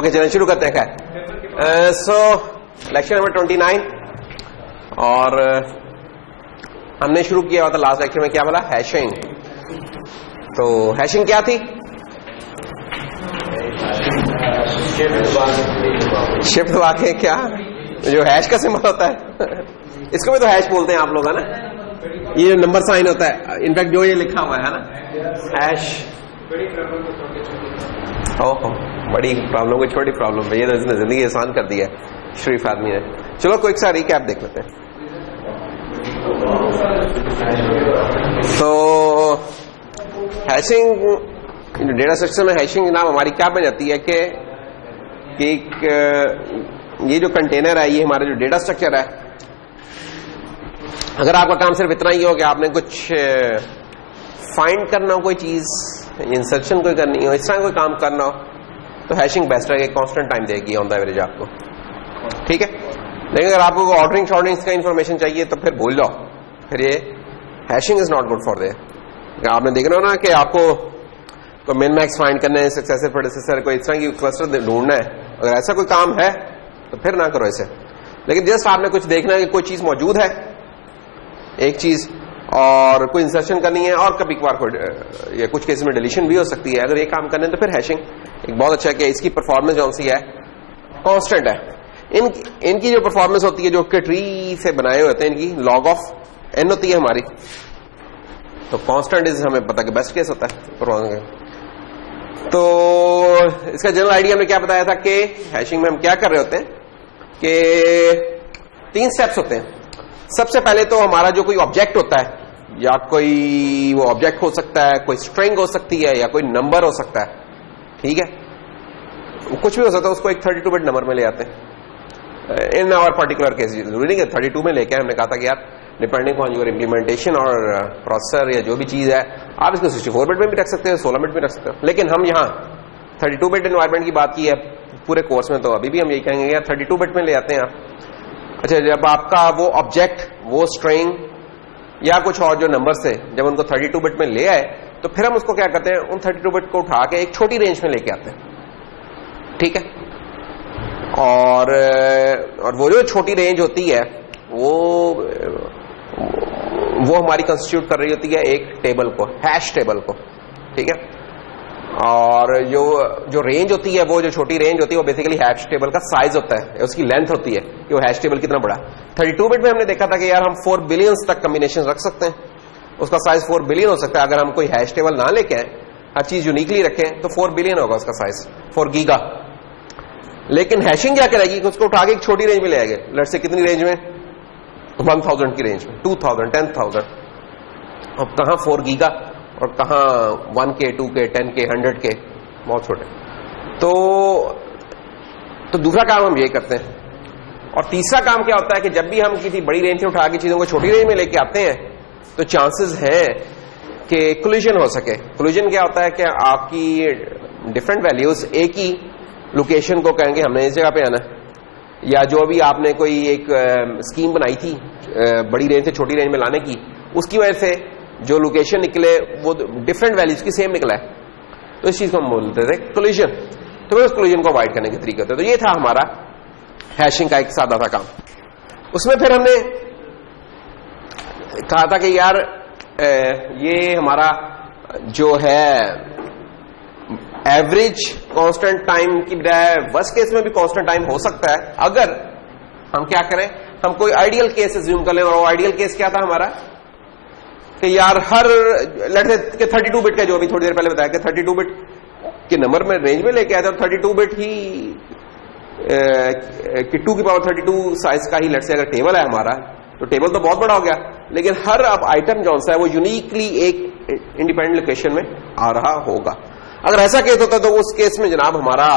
Okay चलिए शुरू करते हैं। खैर सो लेक्चर नंबर 29 और हमने शुरू किया हुआ था लास्ट लेक्चर में क्या बोला, हैशिंग। तो हैशिंग क्या थी? शिफ्ट दबा के क्या जो हैश का सिंबल होता है इसको भी तो हैश बोलते हैं आप लोग, है ना। ये नंबर साइन होता है, इनफैक्ट जो ये लिखा हुआ है ना हैश। ओहो बड़ी प्रॉब्लम को छोटी प्रॉब्लम है, ये तो इसने जिंदगी आसान कर दी है शरीफ आदमी ने। चलो कोई सा रिकैप देख लेते हैं। तो हैशिंग डेटा स्ट्रक्चर में हैशिंग नाम हमारी क्या बन जाती है कि ये जो कंटेनर है ये हमारा जो डेटा स्ट्रक्चर है, अगर आपका काम सिर्फ इतना ही हो कि आपने कुछ फाइंड करना हो, कोई चीज इंसर्शन कोई करनी हो, इस तरह कोई काम करना हो, तो हैशिंग बेस्ट है, कांस्टेंट टाइम देगी ऑन द एवरेज आपको, ठीक है। लेकिन अगर आपको ऑर्डरिंग शॉर्डरिंग का इंफॉर्मेशन चाहिए तो फिर भूल जाओ, फिर ये hashing is not good for their. आपने देखना हो ना कि आपको मिन मैक्स फाइंड करना है, सक्सेसिव प्रेडिसेसर, कोई इस तरह की क्लस्टर ढूंढना है, अगर ऐसा कोई काम है तो फिर ना करो इसे। लेकिन जस्ट आपने कुछ देखना है कि कोई चीज मौजूद है, एक चीज, और कोई इंसर्शन करनी है, और कभी कभार या कुछ केस में डिलीशन भी हो सकती है, अगर ये काम करने तो फिर हैशिंग एक बहुत अच्छा है कि इसकी परफॉर्मेंस जो सी है कांस्टेंट है। इनकी जो परफॉर्मेंस होती है, जो कि ट्री से बनाए होते हैं, इनकी लॉग ऑफ एन होती है हमारी, तो कांस्टेंट इज हमें पता कि बेस्ट केस होता है। तो इसका जनरल आइडिया हमने क्या बताया था कि हैशिंग में हम क्या कर रहे होते हैं कि 3 स्टेप्स होते हैं। सबसे पहले तो हमारा जो कोई ऑब्जेक्ट होता है, या कोई वो ऑब्जेक्ट हो सकता है, कोई स्ट्रिंग हो सकती है, या कोई नंबर हो सकता है, ठीक है, कुछ भी हो सकता है, उसको एक 32 बिट नंबर में ले आते हैं। इन आवर पर्टिकुलर केस जरूरी नहीं कि 32 में लेके, हमने कहा था कि यार डिपेंडिंग ऑन योर इम्प्लीमेंटेशन और प्रोसेसर या जो भी चीज है, आप इसको 64 बिट में भी रख सकते हैं, 16 बिट में रख सकते हो। लेकिन हम यहाँ 32 बिट एनवायरमेंट की बात की है पूरे कोर्स में, तो अभी भी हम यही कहेंगे यार 32 बिट में ले आते हैं आप। अच्छा, जब आपका वो ऑब्जेक्ट, वो स्ट्रिंग या कुछ और जो नंबर से जब उनको 32 बिट में ले आए, तो फिर हम उसको क्या करते हैं, उन 32 बिट को उठा के एक छोटी रेंज में लेके आते हैं, ठीक है। और वो जो छोटी रेंज होती है वो हमारी कंस्टिट्यूट कर रही होती है एक टेबल को, हैश टेबल को, ठीक है। और जो रेंज होती है, वो जो छोटी रेंज होती है, वो बेसिकली हैश टेबल का साइज होता है, उसकी लेंथ होती है कि वो हैश टेबल कितना बड़ा। 32 बिट में हमने देखा था कि यार हम 4 बिलियन तक कॉम्बिनेशन रख सकते हैं, उसका साइज 4 बिलियन हो सकता है। अगर हम कोई हैश टेबल ना लेके आए, हर चीज यूनिकली रखें, तो 4 बिलियन होगा उसका साइज, 4 गीगा। लेकिन हैशिंग क्या करेगी, उसको उठा के एक छोटी रेंज में ले आएंगे, लेट्स से कितनी रेंज में, 1000 की रेंज में, 2000, 10,000। अब कहां 4 गीगा और कहां 1K, 2K, 10K, 100K, बहुत छोटे। तो दूसरा काम हम ये करते हैं। और तीसरा काम क्या होता है कि जब भी हम किसी बड़ी रेंज से उठा के चीजों को छोटी रेंज में लेके आते हैं, तो चांसेस हैं कि कोलिजन हो सके। कोलिजन क्या होता है कि आपकी डिफरेंट वैल्यूज एक ही लोकेशन को कहेंगे हमने इस जगह पे आना, या जो भी आपने कोई एक स्कीम बनाई थी बड़ी रेंज से छोटी रेंज में लाने की, उसकी वजह से जो लोकेशन निकले वो डिफरेंट वैल्यूज की सेम निकला है, तो इस चीज को हम बोलते थे कोलिजन। तो फिर उस कोलिजन को अवॉइड करने के तरीके होते हैं। तो ये था हमारा हैशिंग का एक सादा सा काम। उसमें फिर हमने कहा था कि यार ये हमारा जो है एवरेज कांस्टेंट टाइम की बजाय वर्स्ट केस में भी कांस्टेंट टाइम हो सकता है, अगर हम क्या करें, हम कोई आइडियल केस अज्यूम कर लें। और वो आइडियल केस क्या था हमारा कि यार हर लेट्स से कि 32 बिट का, जो अभी थोड़ी देर पहले बताया कि 32 बिट के नंबर में रेंज में लेके आए थे, और 32 बिट ही कि 2 की पावर 32 साइज का ही लेट्स से अगर टेबल है हमारा, तो टेबल तो बहुत बड़ा हो गया, लेकिन हर अब आइटम जो सा है वो यूनिकली एक इंडिपेंडेंट लोकेशन में आ रहा होगा। अगर ऐसा केस होता तो उस केस में जनाब हमारा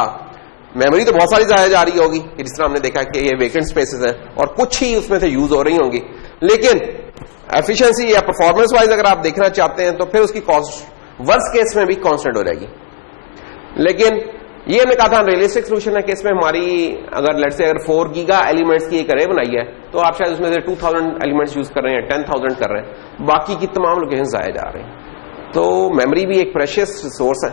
मेमोरी तो बहुत सारी जाया जा रही होगी, जिस तरह हमने देखा कि ये वेकेंट स्पेसेस हैं और कुछ ही उसमें से यूज हो रही होंगी। लेकिन एफिशिएंसी या परफॉर्मेंस वाइज अगर आप देखना चाहते हैं तो फिर उसकी कॉस्ट वर्स्ट केस में भी कांस्टेंट हो जाएगी। लेकिन ये हमने कहा था रियलिस्टिक सोल्यूशन है कि इसमें हमारी अगर लेट्स से अगर 4 गीगा एलिमेंट्स की एक अरे बनाई है, तो आप शायद उसमें से 2000 एलिमेंट्स यूज कर रहे हैं, 10,000 कर रहे हैं, बाकी की तमाम लोकेशन जाया जा रहे हैं। तो मेमोरी भी एक प्रेशियस रिसोर्स है,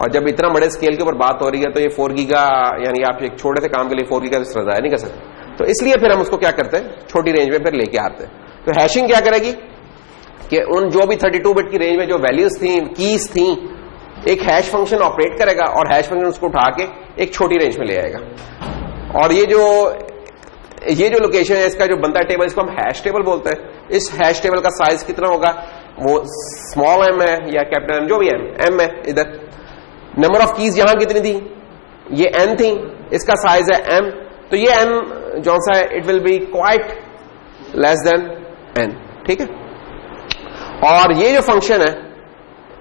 और जब इतना बड़े स्केल के ऊपर बात हो रही है तो ये 4 गीगा यानी आप एक छोटे से काम के लिए 4 गीगा ज़ाया नहीं कर सकते। तो इसलिए फिर हम उसको क्या करते हैं, छोटी रेंज में फिर लेके आते हैं। तो हैशिंग क्या करेगी कि उन जो भी 32 बिट की रेंज में जो वैल्यूज थी, कीज थी, एक हैश फंक्शन ऑपरेट करेगा और हैश फंक्शन उसको उठा के एक छोटी रेंज में ले आएगा। और ये जो लोकेशन है इसका जो बनता है टेबल, इसको हम हैश टेबल बोलते हैं। इस हैश टेबल का साइज कितना होगा, वो स्मॉल एम है या कैपिटल एम, जो भी एम है। इधर नंबर ऑफ कीज यहां कितनी थी, ये एन थी, इसका साइज है एम। तो ये एम जो सा है it will be quite less than N, ठीक है। और ये जो फंक्शन है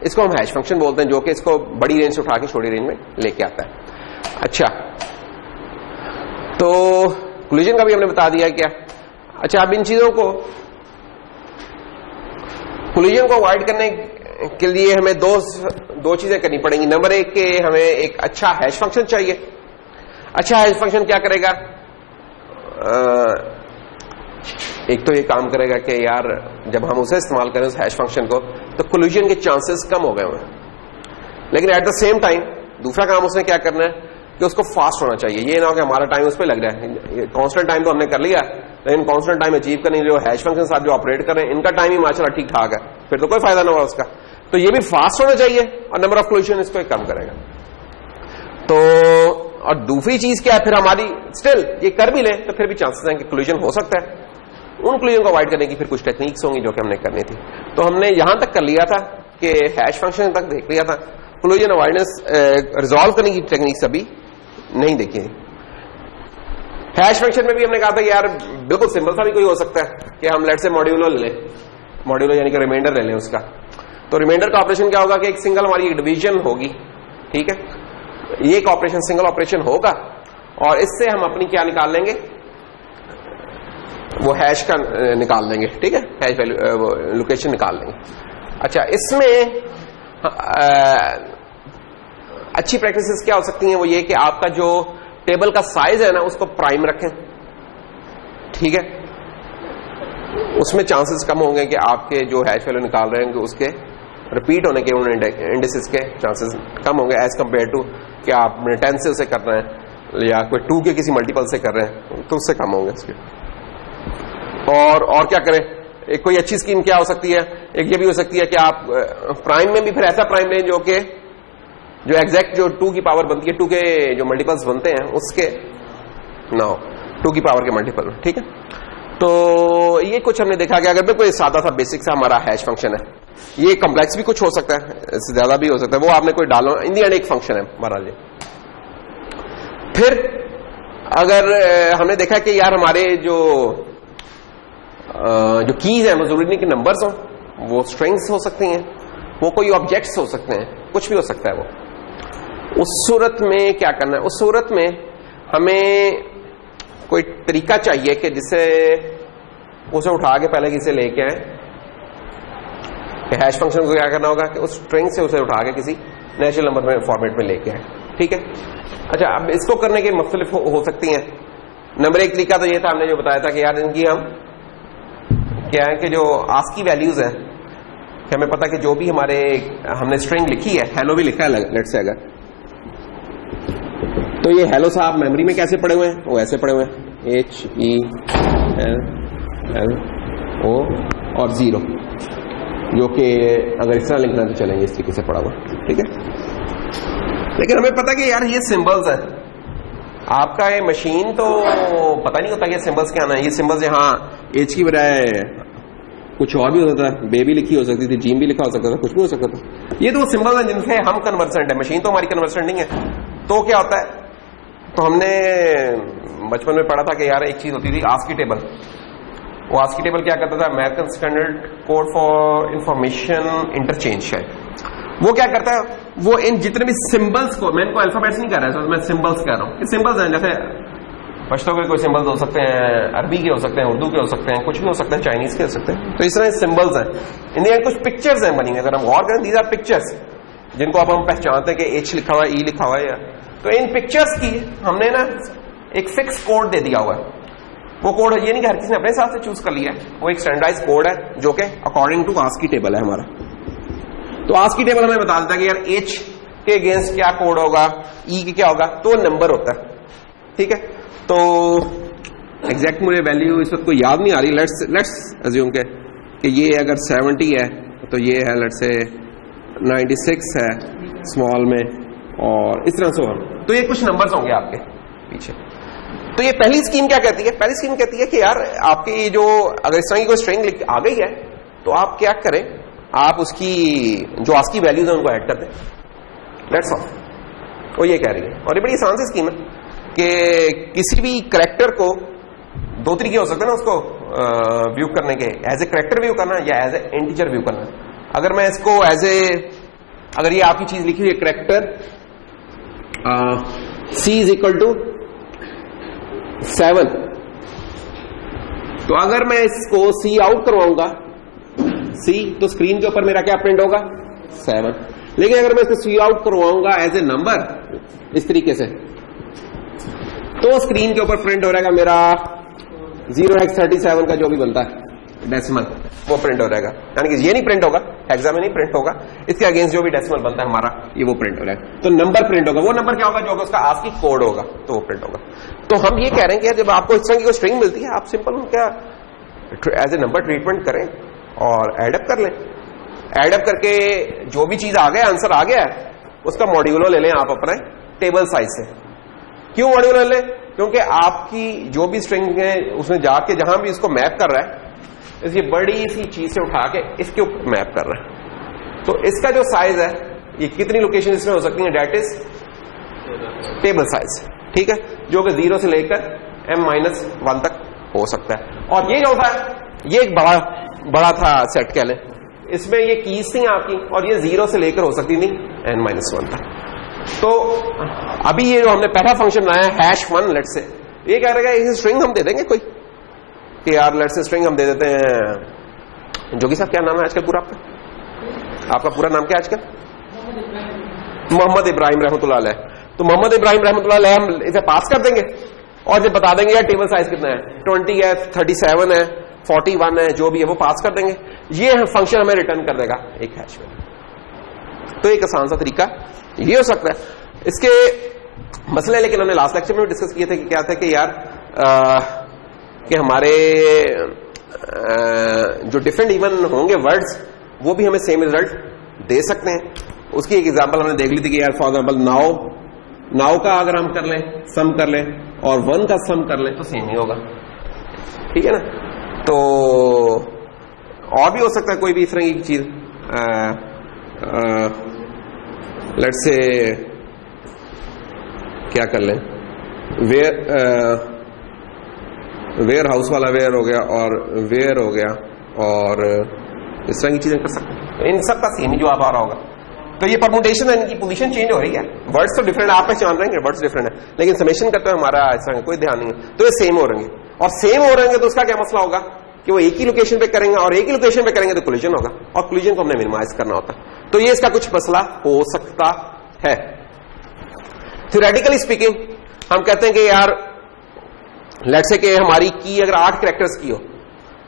इसको हम हैश फंक्शन बोलते हैं, जो कि इसको बड़ी रेंज से उठा के छोटी रेंज में लेके आता है। अच्छा, तो कोलिजन का भी हमने बता दिया क्या। अच्छा, अब इन चीजों को, कोलिजन को अवॉइड करने के लिए हमें दो चीजें करनी पड़ेंगी। नंबर एक के हमें एक अच्छा हैश फंक्शन चाहिए। अच्छा हैश फंक्शन क्या करेगा, एक तो ये काम करेगा कि यार जब हम उसे इस्तेमाल करें उस हैश फंक्शन को तो कोलिजन के चांसेस कम हो गए हुए हैं। लेकिन एट द सेम टाइम दूसरा काम उसने क्या करना है कि उसको फास्ट होना चाहिए। ये ना हो कि हमारा टाइम उस पर लग जाए। कांस्टेंट टाइम तो हमने कर लिया, लेकिन कांस्टेंट टाइम अचीव करने के लिए हैश फंक्शन साथ जो ऑपरेट कर रहे हैं इनका टाइम ही माशाल्लाह ठीक ठाक है, फिर तो कोई फायदा ना हुआ उसका। तो ये भी फास्ट होना चाहिए और नंबर ऑफ कोलिजन इसको कम करेगा। तो और दूसरी चीज क्या है, फिर हमारी स्टिल ये कर भी ले तो फिर भी चांसेस हैं कि कोलिजन हो सकता है। उन कोलिजन को अवॉइड करने की फिर कुछ टेक्निक्स होंगी जो कि हमने करनी थी। तो हमने यहां तक कर लिया था कि हैश फंक्शन तक देख लिया था, कोलिजन अवॉइडेंस रिजॉल्व करने की टेक्निक्स अभी नहीं देखी। हैश फंक्शन में भी हमने कहा था कि यार बिल्कुल सिंपल सा भी कोई हो सकता है कि हम लेट से मॉड्यूलो ले लें, मॉड्यूलो यानी कि रिमाइंडर ले लें उसका। तो रिमाइंडर का ऑपरेशन क्या होगा कि एक सिंगल हमारी डिवीजन होगी, ठीक है। ये एक ऑपरेशन सिंगल ऑपरेशन होगा और इससे हम अपनी क्या निकाल लेंगे, वो हैश का निकाल लेंगे, ठीक है, हैश वैल्यू लोकेशन निकाल लेंगे। अच्छा, इसमें अच्छी प्रैक्टिसेस क्या हो सकती हैं, वो ये कि आपका जो टेबल का साइज है ना उसको प्राइम रखें, ठीक है। उसमें चांसेस कम होंगे कि आपके जो हैश वैल्यू निकाल रहे हैं उसके रिपीट होने के उन इंडिसेस के चांसेस कम होंगे एज कंपेयर टू कि आप 10 से उसे कर रहे हैं या कोई 2 के किसी मल्टीपल से कर रहे हैं तो उससे कम होंगे उसके। और क्या करें, एक कोई अच्छी स्कीम क्या हो सकती है, एक ये भी हो सकती है कि आप प्राइम में भी फिर ऐसा प्राइम लें जो कि जो एग्जैक्ट जो 2 की पावर बनती है, 2 के जो मल्टीपल्स बनते हैं उसके ना हो, 2 की पावर के मल्टीपल, ठीक है। तो ये कुछ हमने देखा कि अगर कोई सादा सा बेसिक सा हमारा हैश फंक्शन है, ये कॉम्प्लेक्स भी कुछ हो सकता है, इससे ज्यादा भी हो सकता है, वो आपने कोई डालो, इन दी एंड एक फंक्शन है बहरहाल। फिर अगर हमने देखा कि यार हमारे जो कीज हैं वो जरूरी नहीं कि नंबर्स हो, वो स्ट्रिंग्स हो सकती हैं, वो कोई ऑब्जेक्ट्स हो सकते हैं, कुछ भी हो सकता है वो। उस सूरत में क्या करना है, उस सूरत में हमें कोई तरीका चाहिए कि जिससे उसे उठा के पहले किसे लेके आए, हैश फंक्शन को क्या करना होगा कि उस स्ट्रिंग से उसे उठा के किसी नेचुरल नंबर में फॉर्मेट में लेके आए, ठीक है। अच्छा, अब इसको करने के मुख्तलिफ हो सकती हैं। नंबर एक तरीका तो ये था, हमने जो बताया था कि यार इनकी हम क्या है कि जो आस्की वैल्यूज है, कि हमें पता कि जो भी हमारे हमने स्ट्रिंग लिखी है, हेलो भी लिखा है लेट से, अगर तो ये हेलो साहब मेमोरी में कैसे पड़े हुए हैं, वो ऐसे पड़े हुए हैं HELLO और 0, जो कि अगर इस तरह लिखना तो चलेंगे इस तरीके से पड़ा हुआ, ठीक है। लेकिन हमें पता कि यार ये सिंबल्स हैं, आपका ये मशीन तो पता नहीं होता कि सिंबल्स क्या आना है। ये सिंबल्स यहाँ एच की बजाय कुछ और भी हो सकता है, बेबी लिखी हो सकती थी, जीम भी लिखा हो सकता था, कुछ भी हो सकता था। ये तो सिंबल हैं जिनसे हम कन्वर्सेंट है, मशीन तो हमारी कन्वर्सेंट नहीं है। तो क्या होता है, तो हमने बचपन में पढ़ा था कि यार एक चीज होती थी आस्की टेबल। वो आस्की टेबल क्या करता था, American standard code for information interchange शायद। वो क्या करता है, वो इन जितने भी सिंबल्स को, मैं इनको अल्फाबेट्स नहीं कह रहा है, मैं सिंबल्स कह रहा हूँ। सिंबल्स हैं जैसे पश्तो के कोई सिंबल्स हो सकते हैं, अरबी के हो सकते हैं, उर्दू के हो सकते हैं, कुछ भी हो सकते हैं, चाइनीज के हो सकते हैं। तो इस तरह सिंबल्स हैं। इंडिया कुछ पिक्चर्स हैं बनी हुई, अगर हम गौर करें दीज आर पिक्चर्स जिनको अब हम पहचानते हैं कि एच लिखा हुआ है, ई लिखा हुआ है। तो इन पिक्चर्स की हमने ना एक फिक्स कोड दे दिया हुआ है। वो कोड ये नहीं कि हर किसी ने अपने हिसाब से चूज कर लिया है, वो एक स्टैंडर्डाइज कोड है जो कि अकॉर्डिंग टू आस्की टेबल है हमारा। तो आस्की टेबल हमें बता देता है कि यार एच के अगेंस्ट क्या कोड होगा, ई के क्या होगा, तो नंबर होता है। ठीक है, तो एग्जैक्ट मुझे वैल्यू इस वक्त कोई याद नहीं आ रही। लेट्स अज्यूम के कि ये अगर 70 है तो ये है लेट्स से 96 है स्मॉल में, और इस तरह से और, तो ये कुछ नंबर्स होंगे आपके पीछे। तो ये पहली स्कीम क्या कहती है? पहली स्कीम कहती है कि यार आपकी जो अगर इस तरह की कोई स्ट्रिंग आ गई है तो आप क्या करें, आप उसकी जो आस्की वैल्यूज है उनको ऐड कर दें, लेट्स ऑल। वो ये कह रही है, और ये बड़ी आसान सी स्कीम है कि किसी भी करैक्टर को दो तरीके हो सकते हैं ना उसको व्यू करने के, एज ए करैक्टर व्यू करना या एज ए इंटीजर व्यू करना। अगर मैं इसको अगर ये आपकी चीज लिखी हुई है character C is equal to 7, तो अगर मैं इसको C आउट करवाऊंगा C, तो स्क्रीन के ऊपर मेरा क्या प्रिंट होगा 7। लेकिन अगर मैं इसको C आउट करवाऊंगा एज ए नंबर इस तरीके से, तो स्क्रीन के ऊपर प्रिंट हो रहेगा मेरा 0x37 का जो भी बनता है डेसिमल, वो प्रिंट हो रहेगा। यानी कि ये नहीं प्रिंट होगा, हेक्सा में नहीं प्रिंट होगा, इसके अगेंस्ट जो भी डेसिमल बनता है हमारा ये वो प्रिंट हो रहेगा। तो नंबर प्रिंट होगा, वो नंबर क्या होगा जो उसका आस्की कोड होगा, तो वो प्रिंट होगा। तो हम ये कह रहे हैं कि जब आपको इस तरह की कोई स्ट्रिंग मिलती है, आप सिंपल क्या एज ए नंबर ट्रीटमेंट करें और एडअप कर लें। एडअप करके जो भी चीज आ गया, आंसर आ गया है, उसका मॉड्यूलो ले लें आप अपने टेबल साइज से। क्यों मॉड्यूलो ले लें? क्योंकि आपकी जो भी स्ट्रिंग है उसमें जाके जहां भी इसको मैप कर रहा है, इसकी बड़ी सी चीज से उठा के इसके ऊपर मैप कर रहा है, तो इसका जो साइज है, ये कितनी लोकेशन इसमें हो सकती है, डेट इज टेबल साइज। ठीक है, जो कि 0 से लेकर m-1 तक हो सकता है। और ये जो था ये एक बड़ा था सेट कह लें, इसमें ये कीज थी आपकी, और ये 0 से लेकर हो सकती थी n-1 तक। तो अभी ये जो हमने पहला फंक्शन बनाया #1, लेट्स से ये कह रहा है इसे स्ट्रिंग हम दे देंगे कोई, कि यार लेट्स से स्ट्रिंग हम दे देते हैं। जोगी साहब क्या नाम है आजकल पूरा आपका पूरा नाम क्या है आजकल? मोहम्मद इब्राहिम रहमतुल्लाह अलैह। तो मोहम्मद इब्राहिम रहमतुल्लाह अलैह हम इसे पास कर देंगे और जब बता देंगे यार टेबल साइज कितना है, 20 है, 37 है, 41 है, जो भी है वो पास कर देंगे। ये फंक्शन हमें रिटर्न कर देगा एक हैश में। तो एक आसान सा तरीका ये हो सकता है। इसके मसले लेकिन हमने लास्ट लेक्चर में भी डिस्कस किए थे कि क्या था कि यार कि हमारे जो डिफरेंट इवन होंगे वर्ड्स, वो भी हमें सेम रिजल्ट दे सकते हैं। उसकी एक एग्जांपल हमने देख ली थी कि यार फॉर एग्जांपल नाउ का अगर हम कर लें, सम कर लें, और 1 का सम कर लें, तो सेम ही होगा। ठीक है ना? तो और भी हो सकता है कोई भी इस तरह की चीज, लेट्स से क्या कर लें, वेयर हाउस वाला वेयर हो गया और वेयर हो गया, और इस तरह की चीजें कर सकते हैं। इन सब का सेम ही जवाब आ रहा होगा। तो ये परमुटेशन है, इनकी पोजीशन चेंज हो रही है, वर्ड्स तो डिफरेंट आप पहचान रहे हैं, वर्ड्स डिफरेंट है, लेकिन समेशन करते हुए हमारा इस तरह कोई ध्यान नहीं है। तो ये सेम हो रहेंगे, और सेम हो रहेंगे तो उसका क्या मसला होगा कि वो एक ही लोकेशन पे करेंगे, और एक ही लोकेशन पे करेंगे तो कोलिजन होगा, और कोलिजन को हमने मिनिमाइज करना होता है। तो ये इसका कुछ मसला हो सकता है। थ्योरेटिकली स्पीकिंग हम कहते हैं कि यार लेट्स से कि हमारी की अगर 8 कैरेक्टर्स की हो,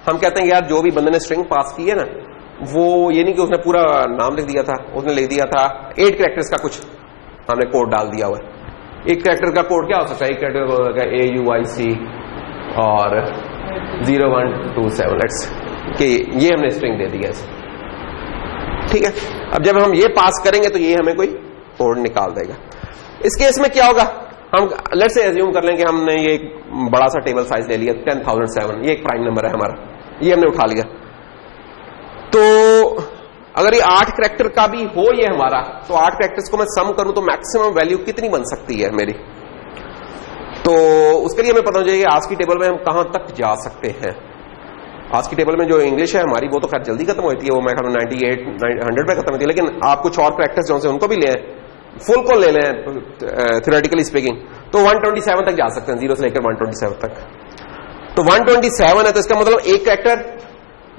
हम कहते हैं कि यार जो भी बंदे ने स्ट्रिंग पास की है ना, वो ये नहीं कि उसने पूरा नाम लिख दिया था, उसने लिख दिया था 8 कैरेक्टर्स का कुछ हमने कोड डाल दिया हुआ है। एक कैरेक्टर का कोड क्या हो सकता है? एक कैरेक्टर का AUIC और 0127 लेट्स कि ये हमने स्ट्रिंग दे दिया है। ठीक है, अब जब हम ये पास करेंगे तो ये हमें कोई कोड निकाल देगा। इस केस में क्या होगा, हम लेट्स से एज्यूम कर लें कि हमने ये एक बड़ा सा टेबल साइज ले लिया 10,007, ये एक प्राइम नंबर है हमारा, ये हमने उठा लिया। तो अगर ये 8 कैरेक्टर का भी हो ये हमारा, तो 8 कैरेक्टर्स को मैं सम करूं तो मैक्सिमम वैल्यू कितनी बन सकती है मेरी? तो उसके लिए हमें पता हो जाएगी आज की टेबल में हम कहां तक जा सकते हैं। आज की टेबल में जो इंग्लिश है हमारी वो तो खैर जल्दी खत्म होती है, वो मैं 98 100 पे खत्म होती है, लेकिन आप कुछ और कैरेक्टर्स जो से उनको भी ले फुल को ले लें थ्योरेटिकली स्पीकिंग, तो 127 तक जा सकते हैं, 0 से लेकर 127 तक। तो 127 है तो इसका मतलब एक कैरेक्टर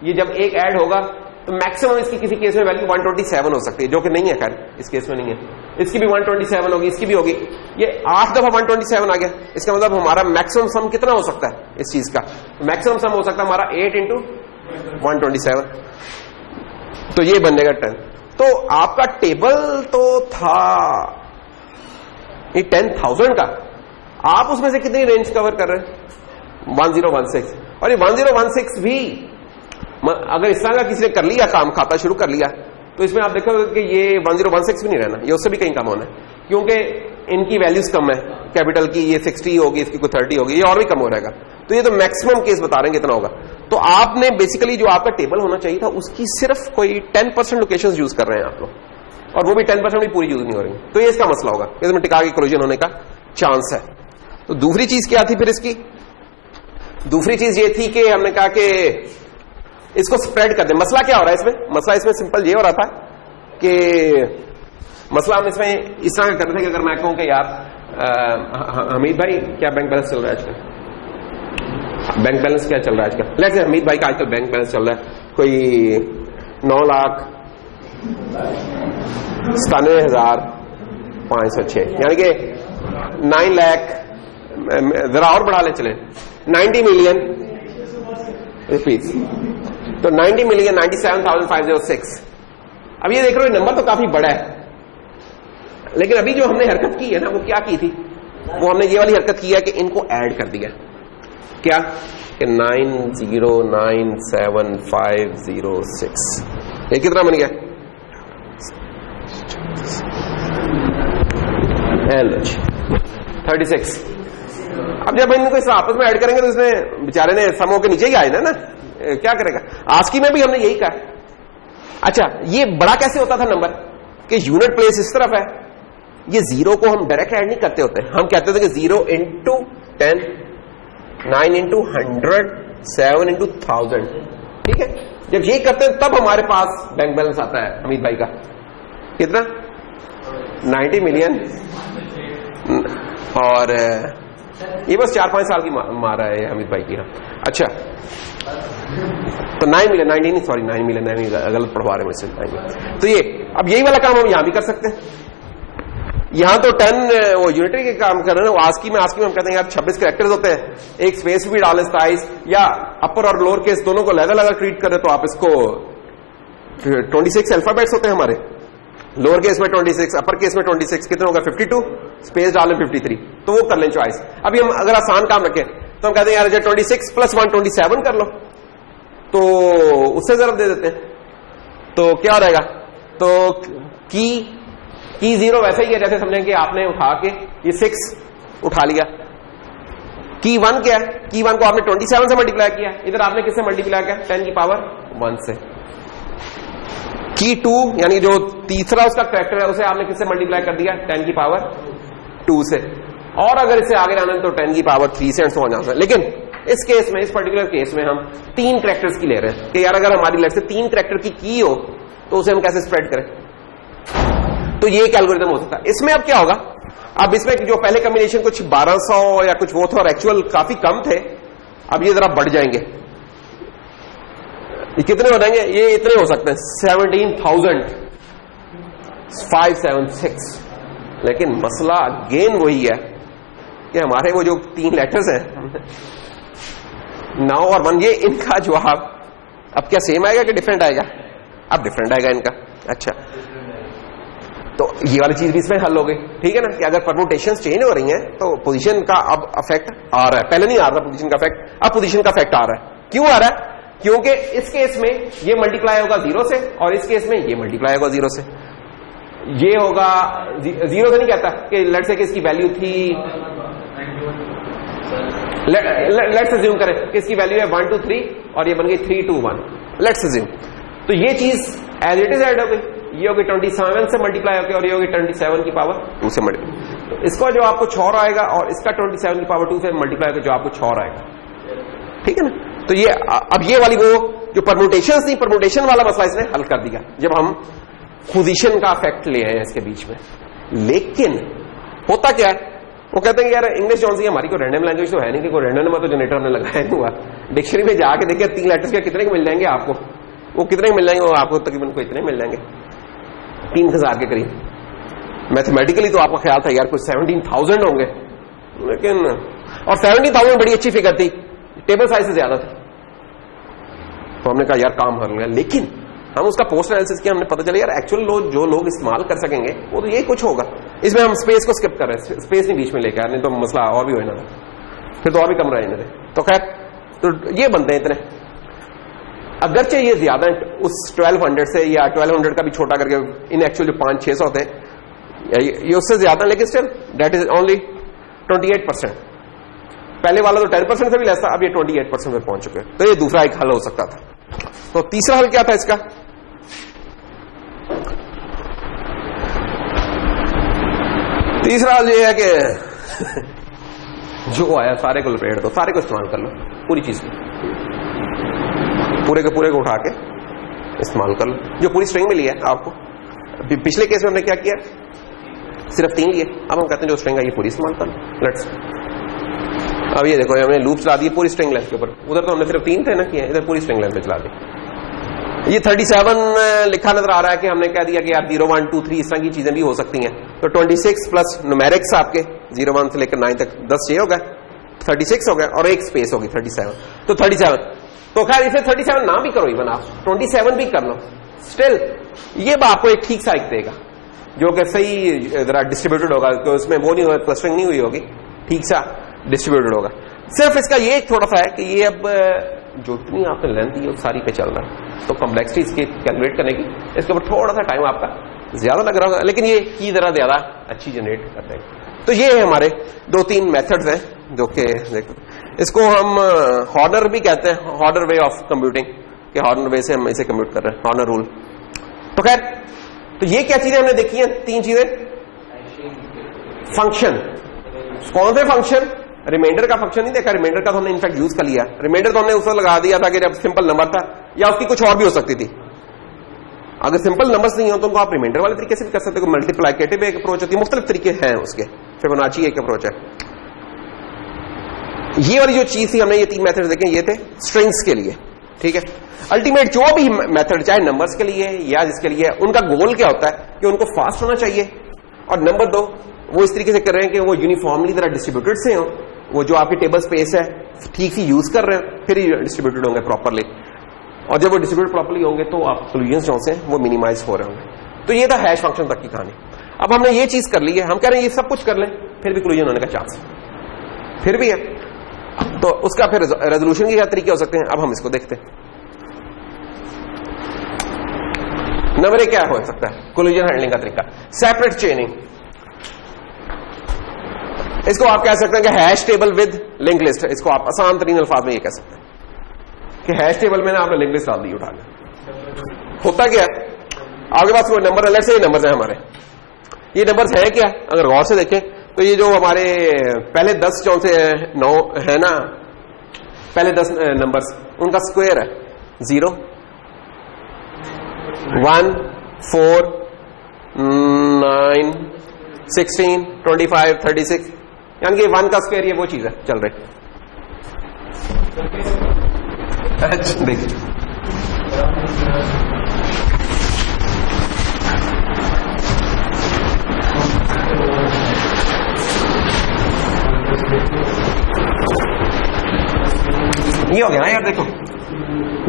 ये जब एक ऐड होगा तो मैक्सिमम इसकी किसी केस में वैल्यू 127 हो सकती है, जो कि नहीं है, खैर इस केस में नहीं है। इसकी भी 127 होगी, इसकी भी होगी। ये 8 दफा 127 आ गया, इसका मतलब हमारा मैक्सिमम सम कितना हो सकता है इस चीज का? मैक्सिमम सम हो सकता है हमारा 8 × 127, तो ये बनेगा 10। तो आपका टेबल तो था ये 10,000 का, आप उसमें से कितनी रेंज कवर कर रहे हैं? 1016। और ये 1016 भी अगर इस तरह का किसी ने कर लिया काम, खाता शुरू कर लिया, तो इसमें आप देखोगे कि ये 1016 भी नहीं रहना, ये उससे भी कहीं कम होना है, क्योंकि इनकी वैल्यूज कम है। कैपिटल की ये 60 होगी, इसकी कोई 30 होगी, ये और भी कम हो रहेगा। तो ये तो मैक्सिमम केस बता रहे हैं कितना होगा। तो आपने बेसिकली जो आपका टेबल होना चाहिए था उसकी सिर्फ कोई 10% लोकेशन यूज कर रहे हैं आप लोग, और वो भी 10% भी पूरी यूज नहीं हो रही। तो ये इसका मसला होगा, इसमें टिका की कोलिजन होने का चांस है। तो दूसरी चीज क्या थी फिर इसकी? दूसरी चीज ये थी कि हमने कहा कि इसको स्प्रेड कर दे। मसला क्या हो रहा है इसमें? मसला इसमें सिंपल ये हो रहा था कि मसला हम इसमें इस तरह कर रहे थे कि अगर मैं कहूं कि यार हमीद भाई क्या बैंक बैलेंस चल रहा है आजकल? बैंक बैलेंस क्या चल रहा है आजकल? लेट्स से हमीद भाई का आजकल बैंक बैलेंस चल रहा है कोई 9,97,506, यानी कि 9 लाख, जरा और बढ़ा ले चले, 90 मिलियन रुपीज। तो 90 मिलियन 97,506। अब ये देख रहे हो नंबर तो काफी बड़ा है, लेकिन अभी जो हमने हरकत की है ना, वो क्या की थी? वो हमने ये वाली हरकत की है कि इनको ऐड कर दिया। क्या कि 90,97,506 ये कितना बन गया? LH 36। अब जब इनको इस आपस में ऐड करेंगे तो इसने बेचारे ने समूह के नीचे ही आए ना, क्या करेगा? आस्की में भी हमने यही कहा। अच्छा, ये बड़ा कैसे होता था नंबर कि यूनिट प्लेस इस तरफ है, ये जीरो को हम डायरेक्ट ऐड नहीं करते होते, हम कहते थे कि 0 into 10, 9 into 100, 7 into 1000। ठीक है, जब ये करते हैं तब हमारे पास बैंक बैलेंस आता है हमीद भाई का कितना? 90 मिलियन। और ये बस 4-5 साल की मारा है हमीद भाई की। अच्छा, तो 9 मिलियन, 9 मिलियन, गलत पढ़वा रहे हैं मुझसे। तो ये अब यही वाला काम हम यहां भी कर सकते हैं। यहां तो 10 वो यूनिटरी के काम कर रहे हैं, आस्की में हम कहते हैं यार 26 कैरेक्टर्स होते हैं, एक स्पेस भी डालें 27, या अपर और लोअर केस दोनों को अलग अलग ट्रीट करें तो आप इसको 26 अल्फाबेट्स होते हैं हमारे, लोअर केस में 26, अपर केस में 26, कितने होगा? 52, स्पेस डालें 53, तो वो कर लें चॉइस। अभी हम अगर आसान काम रखें तो हम कहते हैं यार 26 + 1 27 कर लो, तो उससे जरूर दे देते हैं, तो क्या हो रहेगा? तो की 0 वैसे ही है जैसे समझें कि आपने उठा के ये 6 उठा लिया। की 1 क्या है? की 1 को आपने 27 से मल्टीप्लाई किया, इधर आपने किससे मल्टीप्लाई किया? 10 की पावर 1 से। की 2 यानी जो तीसरा उसका कैरेक्टर है उसे आपने किससे मल्टीप्लाई कर दिया? 10 की पावर 2 से। और अगर इससे आगे जाना तो 10 की पावर 3 से एंड सो ऑन जा सकता है। लेकिन इस केस में, इस पर्टिकुलर केस में हम 3 कैरेक्टर्स की ले रहे हैं कि यार अगर हमारी लेट से 3 कैरेक्टर की हो तो उसे हम कैसे स्प्रेड करें? तो ये एक एल्गोरिथम हो सकता है। इसमें अब क्या होगा? अब इसमें जो पहले कॉम्बिनेशन कुछ 1200 या कुछ वो थे और एक्चुअल काफी कम थे, अब ये जरा बढ़ जाएंगे। ये कितने हो जाएंगे? ये इतने हो सकते हैं 17,576। लेकिन मसला अगेन वही है कि हमारे वो जो 3 लेटर्स हैं 9 और 1, ये इनका जवाब अब क्या सेम आएगा कि डिफरेंट आएगा? अब डिफरेंट आएगा इनका। अच्छा, तो ये वाली चीज भी इसमें हल हो गई। ठीक है ना, कि अगर परम्यूटेशंस चेंज हो रही हैं तो पोजीशन का अब इफेक्ट आ रहा है, पहले नहीं आ रहा पोजीशन का इफेक्ट, अब पोजीशन का इफेक्ट आ रहा है। क्यों आ रहा है? क्योंकि इस केस में ये मल्टीप्लाई होगा 0 से और इस केस में ये मल्टीप्लाई होगा 0 से। ये होगा 0 से नहीं कहता कि लेट्स से इसकी वैल्यू थी, लेट्स अज्यूम करें कि इसकी वैल्यू है 1 2 3 और ये बन गई 3 2 1, लेट्स अज्यूम। तो ये चीज एज इट इज ऐड हो गई, ये होगी 27 से मल्टीप्लाई होकर और ये होगी 27 की पावर 2 से मल्टीप्लाई। तो इसका जो आपको 6 आएगा और इसका 27 की पावर 2 से मल्टीप्लाई होकर जो आपको 6 आएगा। ठीक है ना, तो ये अब ये वाली वो जो परम्यूटेशंस थी, परम्यूटेशन वाला मसला इसने हल कर दिया जब हम पोजीशन का इफेक्ट ले आए इसके बीच में। लेकिन होता क्या है, वो कहते हैं कि यार इंग्लिश जॉन सी हमारी कोई रैंडम लैंग्वेज तो है नहीं कि कोई रैंडम नंबर तो जनरेटर हमने लगाया नहीं हुआ। डिक्शनरी में जाके देखिए 3 लेटर्स के कितने मिल जाएंगे आपको, वो कितने मिल जाएंगे? वो आपको तकरीबन को इतने मिल जाएंगे 3000 के करीब। मैथमेटिकली तो आपका ख्याल था यार कुछ 17,000 होंगे, लेकिन और 17,000 बड़ी अच्छी फिगर थी, टेबल साइज से ज्यादा थी। तो हमने कहा यार काम कर लिया, लेकिन हम उसका पोस्ट एनालिसिस किया, हमने पता चला यार एक्चुअल जो लोग इस्तेमाल कर सकेंगे वो तो यही कुछ होगा। इसमें हम स्पेस को स्किप कर रहे हैं, स्पेस नहीं बीच में लेके आए, नहीं तो मसला और भी हो जाना, फिर तो और भी कम रहे मेरे। तो खैर तो ये बनते हैं इतने, अगरचे ये ज्यादा उस 1200 से या 1200 का भी छोटा करके इन एक्चुअल जो 500-600 होते हैं ये उससे ज्यादा, लेकिन स्टिल दैट इज ओनली 28%। पहले वाला तो 10% से भी लेस था, अब ये 28% पे पहुंच चुके हैं। तो ये दूसरा एक हल हो सकता था। तो तीसरा हल क्या था इसका? तीसरा हल ये है कि जो आया सारे को लपेट दो, सारे को इस्तेमाल कर लो, पूरी चीज को, पूरे को उठा के इस्तेमाल कर लो, जो पूरी स्ट्रिंग मिली है आपको। पिछले केस में हमने क्या किया, सिर्फ 3 लिए, अब हम कहते हैं जो स्ट्रिंग है ये पूरी इस्तेमाल कर लो। लेट्स अब ये देखो हमने लूप चला दी पूरी स्ट्रिंग लेंथ के ऊपर, उधर तो हमने सिर्फ 3 थे ना किए, इधर पूरी स्ट्रिंग लेंथ पे चला दी। ये 37 लिखा नजर आ रहा है कि हमने कह दिया कि यार 0 1 2 3 इस तरह की चीजें भी हो सकती हैं। तो 26 प्लस न्यूमेरिक्स आपके 0 1 से लेकर 9 तक 10 ये हो गया, 36 हो गया, और एक स्पेस होगी 37। तो 37, तो खैर इसे 37 ना भी करो, इवन आप 27 भी कर लो, स्टिल ये आपको एक ठीक सा एक देगा जो कि सही जरा डिस्ट्रीब्यूटेड होगा, तो उसमें वो नहीं होगा, क्लस्टरिंग नहीं हुई होगी, ठीक सा डिस्ट्रीब्यूटेड होगा। सिर्फ इसका ये एक थोड़ा सा है कि ये अब जो इतनी आपने लेंथ दी है सारी पे चल रहा है, तो कॉम्प्लेक्सिटी इसकी कैलकुलेट करने की इसके ऊपर थोड़ा सा टाइम आपका ज्यादा लग रहा होगा, लेकिन ये की जरा ज्यादा अच्छी जनरेट कर देगा। तो ये हमारे 2-3 मेथड्स हैं जो कि इसको हम हॉर्नर भी कहते हैं, हॉर्नर वे ऑफ कंप्यूटिंग, कि हॉर्नर वे से हम इसे कंप्यूट कर रहे हैं, हॉर्नर रूल। तो खैर तो ये क्या चीजें हमने देखी हैं, 3 चीजें। फंक्शन, कौन से फंक्शन? रिमाइंडर का फंक्शन नहीं देखा, रिमाइंडर का तो हमने इनफैक्ट यूज कर लिया। रिमाइंडर तो हमने उसको लगा दिया था कि जब सिंपल नंबर था, या उसकी कुछ और भी हो सकती थी। अगर सिंपल नंबर्स नहीं हो तो उनको आप रिमाइंडर वाले तरीके से भी कर सकते हो, मल्टीप्लिकेटिव एक अप्रोच होती है, मुख्तलिफ तरीके हैं उसके, फिबोनाची एक अप्रोच है। ये वाली जो चीज थी हमने ये 3 मेथड देखे, ये थे स्ट्रिंग्स के लिए, ठीक है। अल्टीमेट जो भी मेथड चाहे नंबर्स के लिए या जिसके लिए, उनका गोल क्या होता है कि उनको फास्ट होना चाहिए, और नंबर 2 वो इस तरीके से कर रहे हैं कि वो यूनिफॉर्मली तरह डिस्ट्रीब्यूटेड से हो, वो जो आपकी टेबल स्पेस है ठीक से यूज कर रहे हैं, फिर डिस्ट्रीब्यूटेड होंगे प्रॉपरली, और जब वो डिस्ट्रीब्यूट प्रॉपरली होंगे तो आप कोलिजन्स जो से वो मिनिमाइज हो रहे होंगे। तो ये था हैश फंक्शन तक की कहानी। अब हमने ये चीज कर ली है, हम कह रहे हैं ये सब कुछ कर लें, फिर भी कोलिजन होने का चांस फिर भी है, तो उसका फिर रेजोल्यूशन के क्या तरीके हो सकते हैं, अब हम इसको देखते हैं। नंबर 1 क्या हो सकता है कोलिजन हैंडलिंग का तरीका? सेपरेट चेनिंग। इसको आप कह सकते हैं कि hash table with link list. इसको आप आसान तरीन अल्फाज में ये कह सकते हैं कि हैश टेबल में ना आपने लिंक लिस्ट डाल दी उठा के। होता क्या है, आपके पास कोई नंबर अलग से ये नंबर्स हैं हमारे, ये नंबर्स हैं क्या? अगर गौर से देखें तो ये जो हमारे पहले 10 जो से 9 है ना, पहले 10 नंबर्स उनका स्क्वायर है 0 1 4 9 16 25 36, यानी कि 1 का स्क्वायर ये वो चीज है चल रही। अच्छा देखिए ये हो गया ना यार, देखो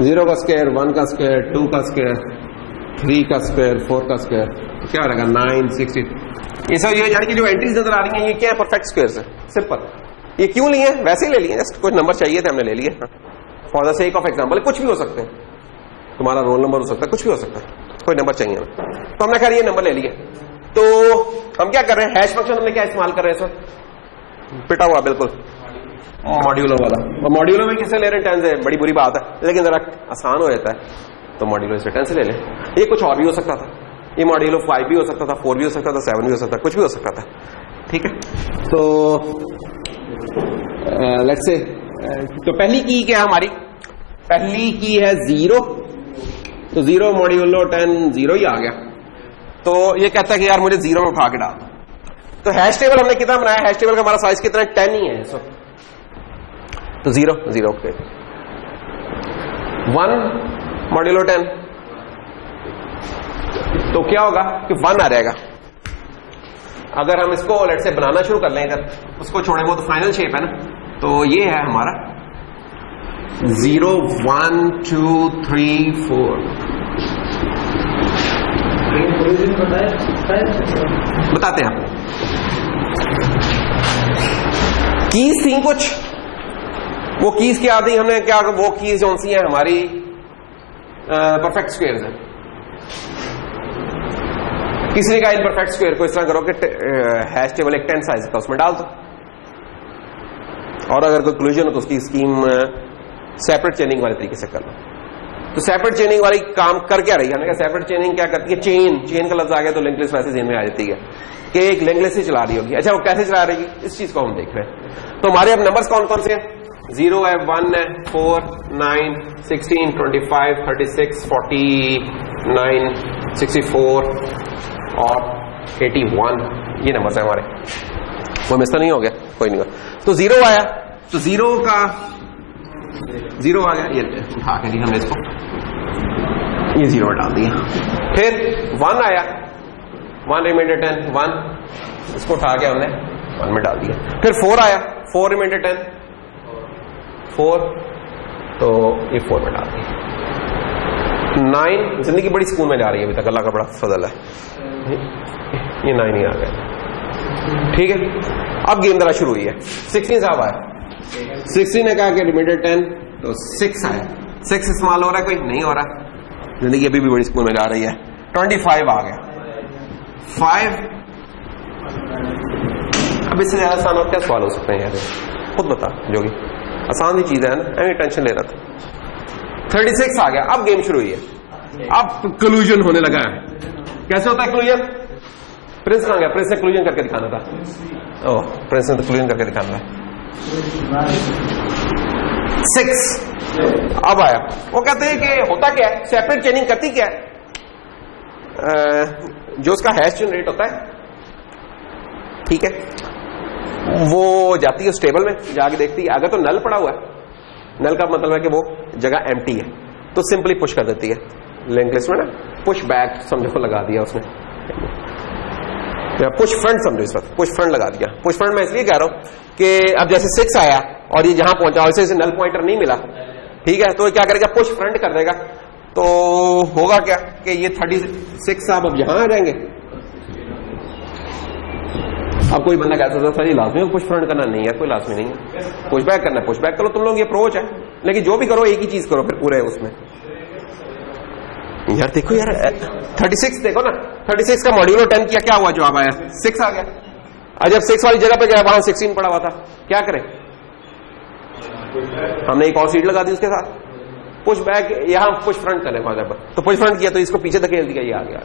0 का स्क्वायर, 1 का स्क्वायर, 2 का स्क्वायर, 3 का स्क्वायर, 4 का स्क्वायर, तो क्या रहेगा 9 16। ये सब ये यानी कि जो एंट्रीज नजर आ रही हैं ये क्या है? परफेक्ट स्क्वायर है, सिंपल। ये क्यों लिए? वैसे ही ले लिए, जस्ट कुछ नंबर चाहिए थे हमने ले लिए, for the sake of example. कुछ भी हो सकते हैं, तुम्हारा रोल नंबर हो सकता है, कुछ भी हो सकता है, कोई नंबर चाहिए हमें, तो हमने खैर ये नंबर ले लिए। तो हम क्या कर रहे हैं, हैश फंक्शन हमने क्या इस्तेमाल कर रहे हैं सर? पिटा हुआ बिल्कुल मॉड्यूलो वाला, और मॉड्यूलो में किससे ले रहे हैं? 10 से। बड़ी बुरी बात है, लेकिन जरा आसान हो जाता है तो मॉड्यूलो से 10 से ले लें। ये कुछ और भी हो सकता था, ये मॉड्यूलो 5 भी हो सकता था, 4 भी हो सकता था, 7 भी हो सकता था, कुछ भी हो सकता था, ठीक है। तो लेट्स से तो पहली की क्या हमारी? पहली की है 0, तो 0 मॉड्यूलो 10 0 ही आ गया। तो ये कहता है कि यार मुझे 0 में उठा के डाल। तो हैश टेबल हमने कितना बनाया? हैश टेबल का हमारा साइज कितना है? 10 ही है। तो 0 0 पे 1 मॉड्यूलो 10, तो क्या होगा कि 1 आ जाएगा। अगर हम इसको लेट से बनाना शुरू कर लें इधर, उसको छोड़े, वो तो फाइनल शेप है ना, तो ये है हमारा 0 1 2 3 4 बताते हैं आपको। कीज थी कुछ, वो कीज क्या थी, हमने क्या, वो कीज कौन सी है हमारी, परफेक्ट स्क्वायर है। किसी ने कहा इन परफेक्ट स्क्वायर को इस तरह करो कि हैश टेबल एक 10 साइज का उसमें डाल दो, और अगर कोई क्लूजन हो तो उसकी स्कीम सेपरेट चेनिंग वाले तरीके से कर लो। तो सेपरेट चेनिंग वाली काम कर क्या रही है, हमने कहा सेपरेट चेनिंग क्या करती है, चेन का लफ्ज आ गया तो लिंक लिस्ट वैसे जेन में आ जाती है कि एक लिंक लिस्ट ही चला रही होगी। अच्छा वो कैसे चला रही है, इस चीज को हम देख रहे हैं। तो हमारे अब नंबर्स कौन कौन से हैं, 0 है, 1 है, 4, 9, 16, 25, 36, 49, 64 और 81, ये नंबर्स है हमारे। वो मिस तो नहीं हो गया, कोई नहीं हुआ। तो 0 आया, तो 0 का 0 आ गया, ये उठा के दी हमने इसको, ये 0 डाल दिया। फिर 1 आया, 1 रिमाइंडर 10, 1 इसको उठा के हमने 1 में डाल दिया। फिर 4 आया, 4 रिमाइंडर 10, 4, तो ये 4 में डाल दिया। 9, जिंदगी बड़ी स्कूल में जा रही है अभी तक, अल्लाह का बड़ा फजल है, ये 9 ही आ गया। ठीक है, अब गेम जरा शुरू हुई है। 16 साहब आया, 16 ने कहा कि रिमाइंडर 10, तो 6 आया। 6 इस्तेमाल हो रहा है, कोई नहीं हो रहा, जिंदगी अभी भी बड़ी स्कूल में जा रही है। 25 आ गया, 5, अब इससे ज्यादा आसान और क्या सवाल हो सकते हैं यार, खुद बता, जो भी आसान ही चीज है ना, मैं टेंशन ले रहा था। 36 आ गया, अब गेम शुरू हुई है, अब क्लूजन होने लगा है। कैसे होता है क्लूजन, प्रिंस कहां गया, प्रिंस ने क्लूजन करके दिखाना था, ओह प्रिंस ने तो क्लूजन करके दिखाना था। 6 अब आया, वो कहते हैं कि होता क्या है, सेपरेट चेनिंग करती क्या है, जो उसका हैश जनरेट होता है, ठीक है, वो जाती है उस टेबल में, जाके देखती है, अगर तो नल पड़ा हुआ है, नल का मतलब है कि वो जगह एम्प्टी है, तो सिंपली पुश कर देती है लिंक लिस्ट में ना, पुश बैक समझो लगा दिया उसने, या पुश फ्रंट समझो, इस वक्त पुश फ्रंट लगा दिया। पुश फ्रंट मैं इसलिए कह रहा हूं कि अब जैसे 6 आया और ये जहां पहुंचा वैसे इसे नल पॉइंटर नहीं मिला, ठीक है, तो ये क्या करेगा, पुश फ्रंट कर देगा, तो होगा क्या कि ये 36 साहब अब यहां आ जाएंगे। अब कोई बंदा कहता था सर ये लाजमी है पुश फ्रंट करना, नहीं है कोई लाजमी नहीं है, पुश बैक करना, पुश बैक करो तुम लोग, ये अप्रोच है, लेकिन जो भी करो एक ही चीज करो फिर पूरे उसमें। यार देखो यार 36 देखो ना, 36 का मॉड्यूलो 10 किया, क्या हुआ, जवाब आया 6 आ गया। अब जब 6 वाली जगह पे गया वहां 16 पड़ा हुआ था, क्या करें, हमने एक और सीट लगा दी उसके साथ, पुश बैक, यहां पुश फ्रंट करने को पर, तो पुश फ्रंट किया तो इसको पीछे धकेल दिया, ये आ गया।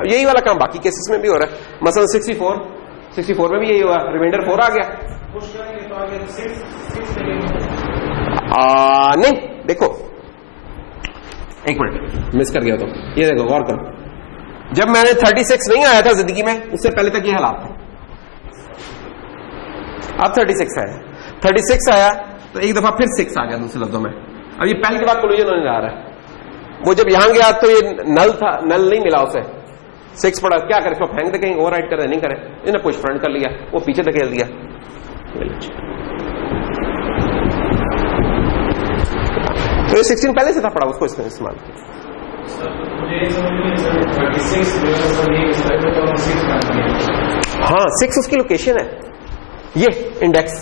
अब यही वाला काम बाकी केसेस में भी हो रहा है, मसलन 64 में भी यही हुआ, रिमाइंडर 4 आ गया, नहीं देखो एक मिनट मिस कर गया, तो ये देखो गौर करो, जब मैंने 36 नहीं आया था जिंदगी में, उससे पहले तक ये हालात थे, अब 36 आया, 36 आया तो एक दफा फिर 6 आ गया, दूसरे लफ्जों में अब ये पहले के बाद क्लूजन होने जा रहा है। वो जब यहां गया तो ये नल था, नल नहीं मिला उसे, 6 पड़ा, क्या करे, इसको फेंक दे कहीं, ओवर राइट करे, नहीं करे, इन्हें पुश फ्रंट कर लिया, वो पीछे धकेल दिया। तो ये 16 पहले से था पड़ा, उसको इसमें इस्तेमाल किया। हाँ 6 उसकी लोकेशन है, ये इंडेक्स,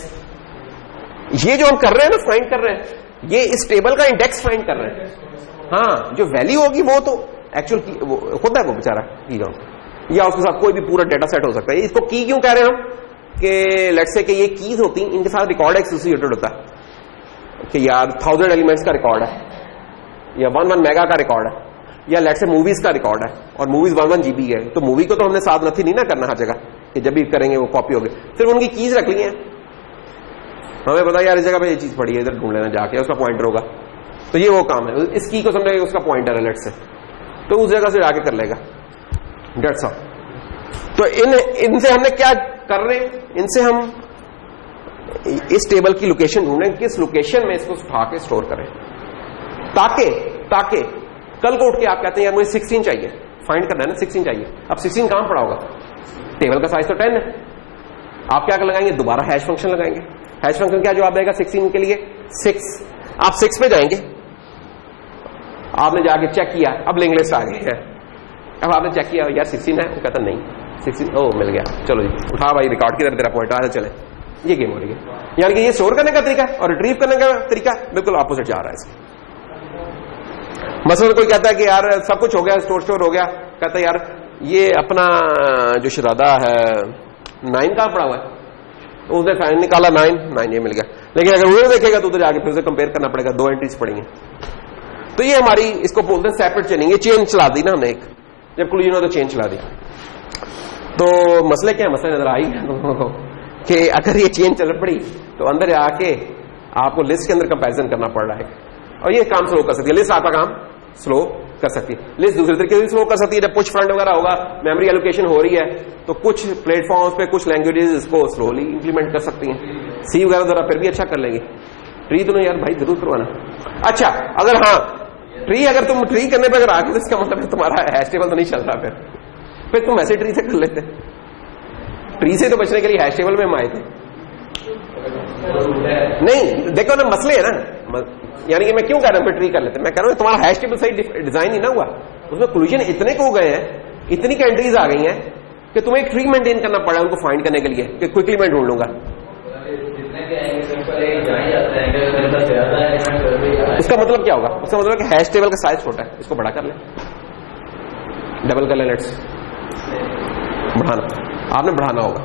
ये जो हम कर रहे हैं ना, फाइंड कर रहे हैं, ये इस टेबल का इंडेक्स फाइंड कर रहे हैं। हाँ जो वैल्यू होगी वो तो एक्चुअल खुद है वो बेचारा की जाओ, या उसके साथ कोई भी पूरा डेटा सेट हो सकता है। इसको की क्यों कह रहे हैं हम कि लेट्स से कि ये कीज होती हैं, इनके साथ रिकॉर्ड एसोसिएटेड होता है कि यार 1000 एलिमेंट्स का रिकॉर्ड है, या 1 मेगा का रिकॉर्ड है, या लेट्स से मूवीज का रिकॉर्ड है, और मूवीज 1 GB है, तो मूवी को तो हमने साथ नथी नहीं ना करना हर जगह कि जब भी करेंगे वो कॉपी होगी, सिर्फ उनकी कीज रख ली है, हमें पता यार इस जगह पे ये चीज पड़ी है, इधर ढूंढ लेना जाके, उसका पॉइंटर होगा, तो ये वो काम है, इस की को समझेगा उसका पॉइंटर है लेट्स से, तो उस जगह से जाके कर लेगा, डेट्स ऑल। तो इनसे हमने क्या कर रहे हैं, इनसे हम इस टेबल की लोकेशन ढूंढें, किस लोकेशन में इसको उठा के स्टोर करें, ताकि कल को उठ के आप कहते हैं यार मुझे 16 चाहिए, फाइंड करना है ना 16 चाहिए, अब 16 कहां पड़ा होगा, टेबल का साइज तो 10 है, आप क्या लगाएंगे, दोबारा हैश फंक्शन लगाएंगे, हैश फंक्शन क्या जवाब देगा 16 के लिए 6, आप 6 पे जाएंगे, आपने जाके चेक किया, अब लिंक लिस्ट आ गई है, अब आपने चेक किया यार 16 है, वो कहता नहीं 16, ओ मिल गया, चलो जी उठा भाई रिकॉर्ड की तरह तेरा पॉइंट आ, चले, ये गेम हो रही है। यानी कि ये स्टोर करने का तरीका और रिट्रीव करने का तरीका बिल्कुल ऑपोजिट जा रहा है इसका। मसलन कोई कहता है कि यार सब कुछ हो गया, स्टोर हो गया, कहता है यार ये अपना जो शरादा है 9 कहां पड़ा हुआ है, तो उसने फाइन निकाला 9 ये मिल गया, लेकिन अगर उधर देखेगा तो उधर जाके फिर से कंपेयर करना पड़ेगा, 2 एंट्रीज पड़ेंगे। तो ये हमारी इसको बोलते हैं सेपरेट चेनिंग, ये चेन चला दी ना हमने एक, जब क्लूजन हो तो चेन चला दी। तो मसले क्या है, मसले नजर आई कि अगर ये चेन चल पड़ी तो अंदर आके आपको लिस्ट के अंदर कंपैरिजन करना पड़ रहा है, और ये काम स्लो कर सकती है, लिस्ट आपका काम स्लो कर सकती है, लिस्ट दूसरे तरीके से स्लो कर सकती है। जब पुश फ्रंट वगैरह होगा, मेमोरी एलोकेशन हो रही है, तो कुछ प्लेटफॉर्म्स पे कुछ लैंग्वेजेस इसको स्लोली इंप्लीमेंट कर सकती हैं, सी वगैरह द्वारा फिर भी अच्छा कर लेंगे। ट्री तो नहीं यार भाई जरूर करवाना। अच्छा अगर हाँ ट्री, अगर तुम ट्री करने पर अगर आगे, तो इसका मतलब है तुम्हारा हैश टेबल तो नहीं चल रहा, फिर तुम ऐसे ट्री से कर लेते। ट्री से तो बचने के लिए हैश टेबल में हम आए थे। नहीं देखो ना मसले है ना, यानी कि मैं क्यों कह रहा हूं फिर ट्री कर लेते, मैं कह रहा हूं तुम्हारा हैश टेबल सही डिजाइन ही ना हुआ, उसमें क्लूजन इतने को हो गए हैं, इतनी कैंट्रीज आ गई हैं कि तुम्हें एक ट्री मेंटेन करना पड़ा उनको फाइंड करने के लिए कि क्विकली मैं ढूंढ लूंगा। उसका मतलब क्या होगा, उसका मतलब कि हैश टेबल का साइज छोटा है, इसको बड़ा कर ले, डबल कर ले, लेट्स बढ़ाना, आपने बढ़ाना होगा।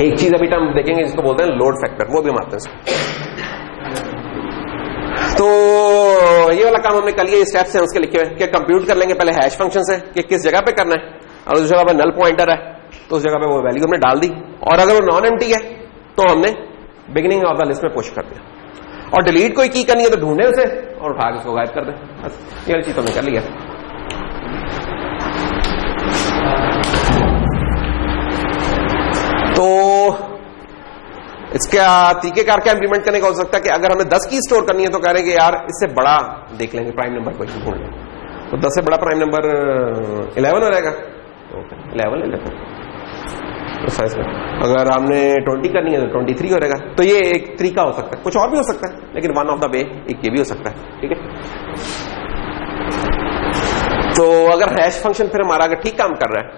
एक चीज अभी हम देखेंगे जिसको बोलते हैं लोड फैक्टर, वो भी हम आते हैं। तो ये वाला काम हमने कल ये स्टेप्स हैं उसके लिखे हुए कि कंप्यूट कर लेंगे पहले हैश फंक्शन से कि किस जगह पे करना है, और उस जगह पे नल पॉइंटर है तो उस जगह पे वो वैल्यू हमने डाल दी, और अगर वो नॉन एम्प्टी है तो हमने बिगिनिंग ऑफ द लिस्ट में पुश कर दिया, और डिलीट कोई की करनी है तो ढूंढे उसे और उठा के उसको गायब कर दे, बस ये वाली चीज तो हमने कर लिया। तो इसका तरीकेकार क्या इंप्लीमेंट करने का हो सकता है कि अगर हमें 10 की स्टोर करनी है तो कह रहे हैं कि यार इससे बड़ा देख लेंगे प्राइम नंबर को ढूंढ लें, तो 10 से बड़ा प्राइम नंबर 11 हो जाएगा, 11 तो साइज में अगर हमने 20 करनी है तो 23 हो जाएगा। तो ये एक तरीका हो सकता है, कुछ और भी हो सकता है, लेकिन वन ऑफ द वे एक ये भी हो सकता है, ठीक है। तो अगर हैश फंक्शन फिर हमारा अगर ठीक काम कर रहा है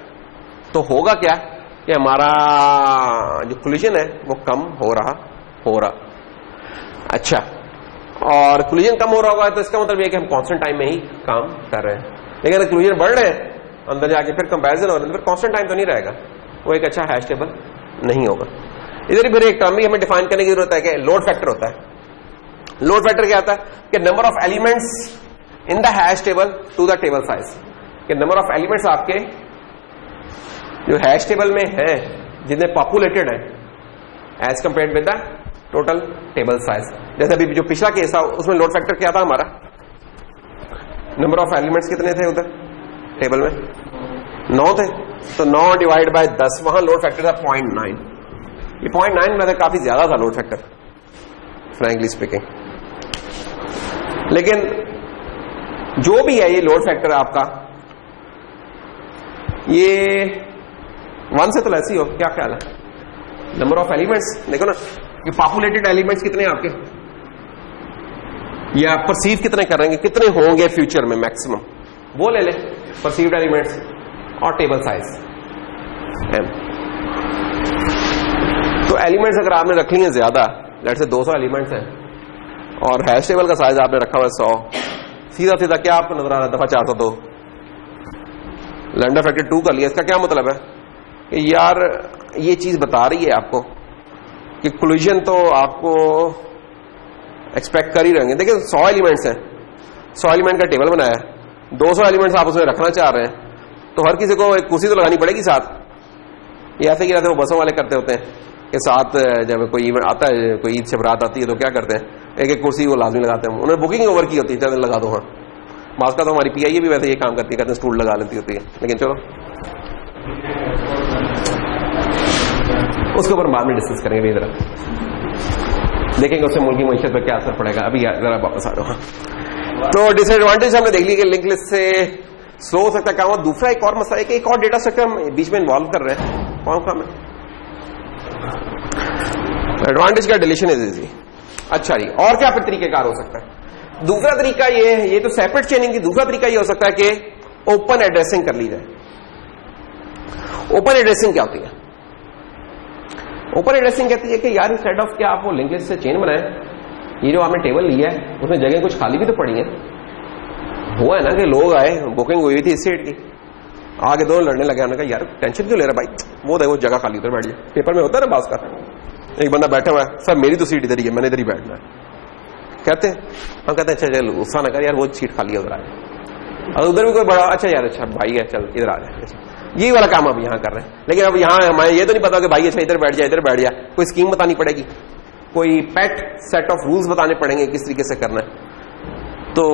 तो होगा क्या कि हमारा जो कोलिजन है वो कम हो रहा। अच्छा, और कोलिजन कम हो रहा होगा तो इसका मतलब ये कि हम कांस्टेंट टाइम में ही काम कर रहे हैं, लेकिन अगर कोलिजन बढ़ रहे हैं अंदर जाके फिर कंपैरिजन हो रहा है तो फिर कांस्टेंट टाइम तो नहीं रहेगा, वो एक अच्छा हैश टेबल नहीं होगा। इधर फिर एक टर्म भी हमें डिफाइन करने की जरूरत है कि लोड फैक्टर होता है। लोड फैक्टर क्या होता है कि number of elements in the hash table to the table size, कि नंबर ऑफ एलिमेंट्स आपके जो हैश टेबल में है जितने पॉपुलेटेड है as compared with the total table size. जैसे अभी जो पिछला केस था उसमें लोड फैक्टर क्या था हमारा, नंबर ऑफ एलिमेंट्स कितने थे उधर टेबल में, 9 थे, तो 9 डिवाइड बाय 10, वहां लोड फैक्टर था 0.9। ये 0.9 में काफी ज्यादा था लोड फैक्टर फ्रैंकली स्पीकिंग, लेकिन जो भी है ये लोड फैक्टर आपका ये 1 से तो ऐसे ही हो, क्या ख्याल है, नंबर ऑफ एलिमेंट्स देखो ना, ये पॉपुलेटेड एलिमेंट्स कितने आपके, या परसीव कितने करेंगे, कितने होंगे फ्यूचर में मैक्सिमम, वो ले ले परसीव्ड एलिमेंट्स और टेबल साइज m। तो एलिमेंट्स अगर आपने रख लिए ज्यादा, लेट्स से 200 एलिमेंट्स हैं और हैश टेबल का साइज आपने रखा हुआ 100, सीधा सीधा क्या आपको नजर आ रहा है, दफा 402 लैम्डा फैक्टर 2 कर लिया। इसका क्या मतलब है कि यार ये चीज बता रही है आपको कि कोलिजन तो आपको एक्सपेक्ट कर ही रहेंगे। देखिए 100 एलिमेंट्स हैं, 100 एलिमेंट का टेबल बनाया है, 200 एलिमेंट्स आप उसमें रखना चाह रहे हैं, तो हर किसी को एक कुर्सी तो लगानी पड़ेगी साथ। ये ऐसे ही रहते हैं, वो बसों वाले करते होते हैं कि साथ जब कोई इवेंट आता है, कोई ईद से बारात आती है तो क्या करते हैं, एक एक कुर्सी वो लाजमी लगाते हैं, उन्होंने बुकिंग ओवर की होती है, चलो लगा दो। हाँ मास्क का तो हमारी पीआईए भी वैसे ये काम करती है, कहते हैं स्टूल लगा लेती होती है, लेकिन चलो उसके ऊपर बाद में डिस्कस करेंगे, जरा देखेंगे उससे मुल्क की मईशत पर क्या असर पड़ेगा। अभी जरा वापस आ रहा हूं। तो डिसएडवांटेज हमने देख ली कि लिंक लिस्ट से स्लो हो सकता है काम। दूसरा एक और मसला है कि एक और डेटा स्ट्रक्चर हम बीच में इन्वॉल्व कर रहे हैं, कौन काम है, एडवांटेज का डिलीशन इज इजी। अच्छा जी, और क्या फिर तरीकेकार हो सकता है, दूसरा तरीका ये तो सेपरेट चेनिंग की दूसरा तरीका ये हो सकता है कि ओपन एड्रेसिंग कर ली जाए। ओपन एड्रेसिंग क्या होती है? ओपन एड्रेसिंग कहती है कि यार इंस्टेड ऑफ कि आप वो लिंक लिस्ट से चेन बनाए, ये जो आपने टेबल लिया है उसमें जगह कुछ खाली भी तो पड़ी है। हुआ है ना कि लोग आए, बुकिंग हुई थी इस सीट की, आगे दोनों लड़ने लगे, उन्होंने कहा यार टेंशन क्यों ले रहा भाई, वो देखो जगह खाली, उधर बैठ जाए। पेपर में होता है ना बास का, एक बंदा बैठा हुआ है, सर मेरी तो सीट इधर ही है, मैंने इधर ही बैठना है। कहते हैं, हम कहते हैं अच्छा चल गुस्सा ना कर यार, वो सीट खाली है उधर आ जाए। और उधर भी कोई बड़ा अच्छा यार अच्छा भाई है चल इधर आ जाए, यही वाला काम अब यहाँ कर रहे हैं। लेकिन अब यहाँ हमें ये तो नहीं पता कि भाई अच्छा इधर बैठ जाए इधर बैठ जाए, कोई स्कीम बतानी पड़ेगी, कोई पेट सेट ऑफ रूल्स बताने पड़ेंगे किस तरीके से करना है। तो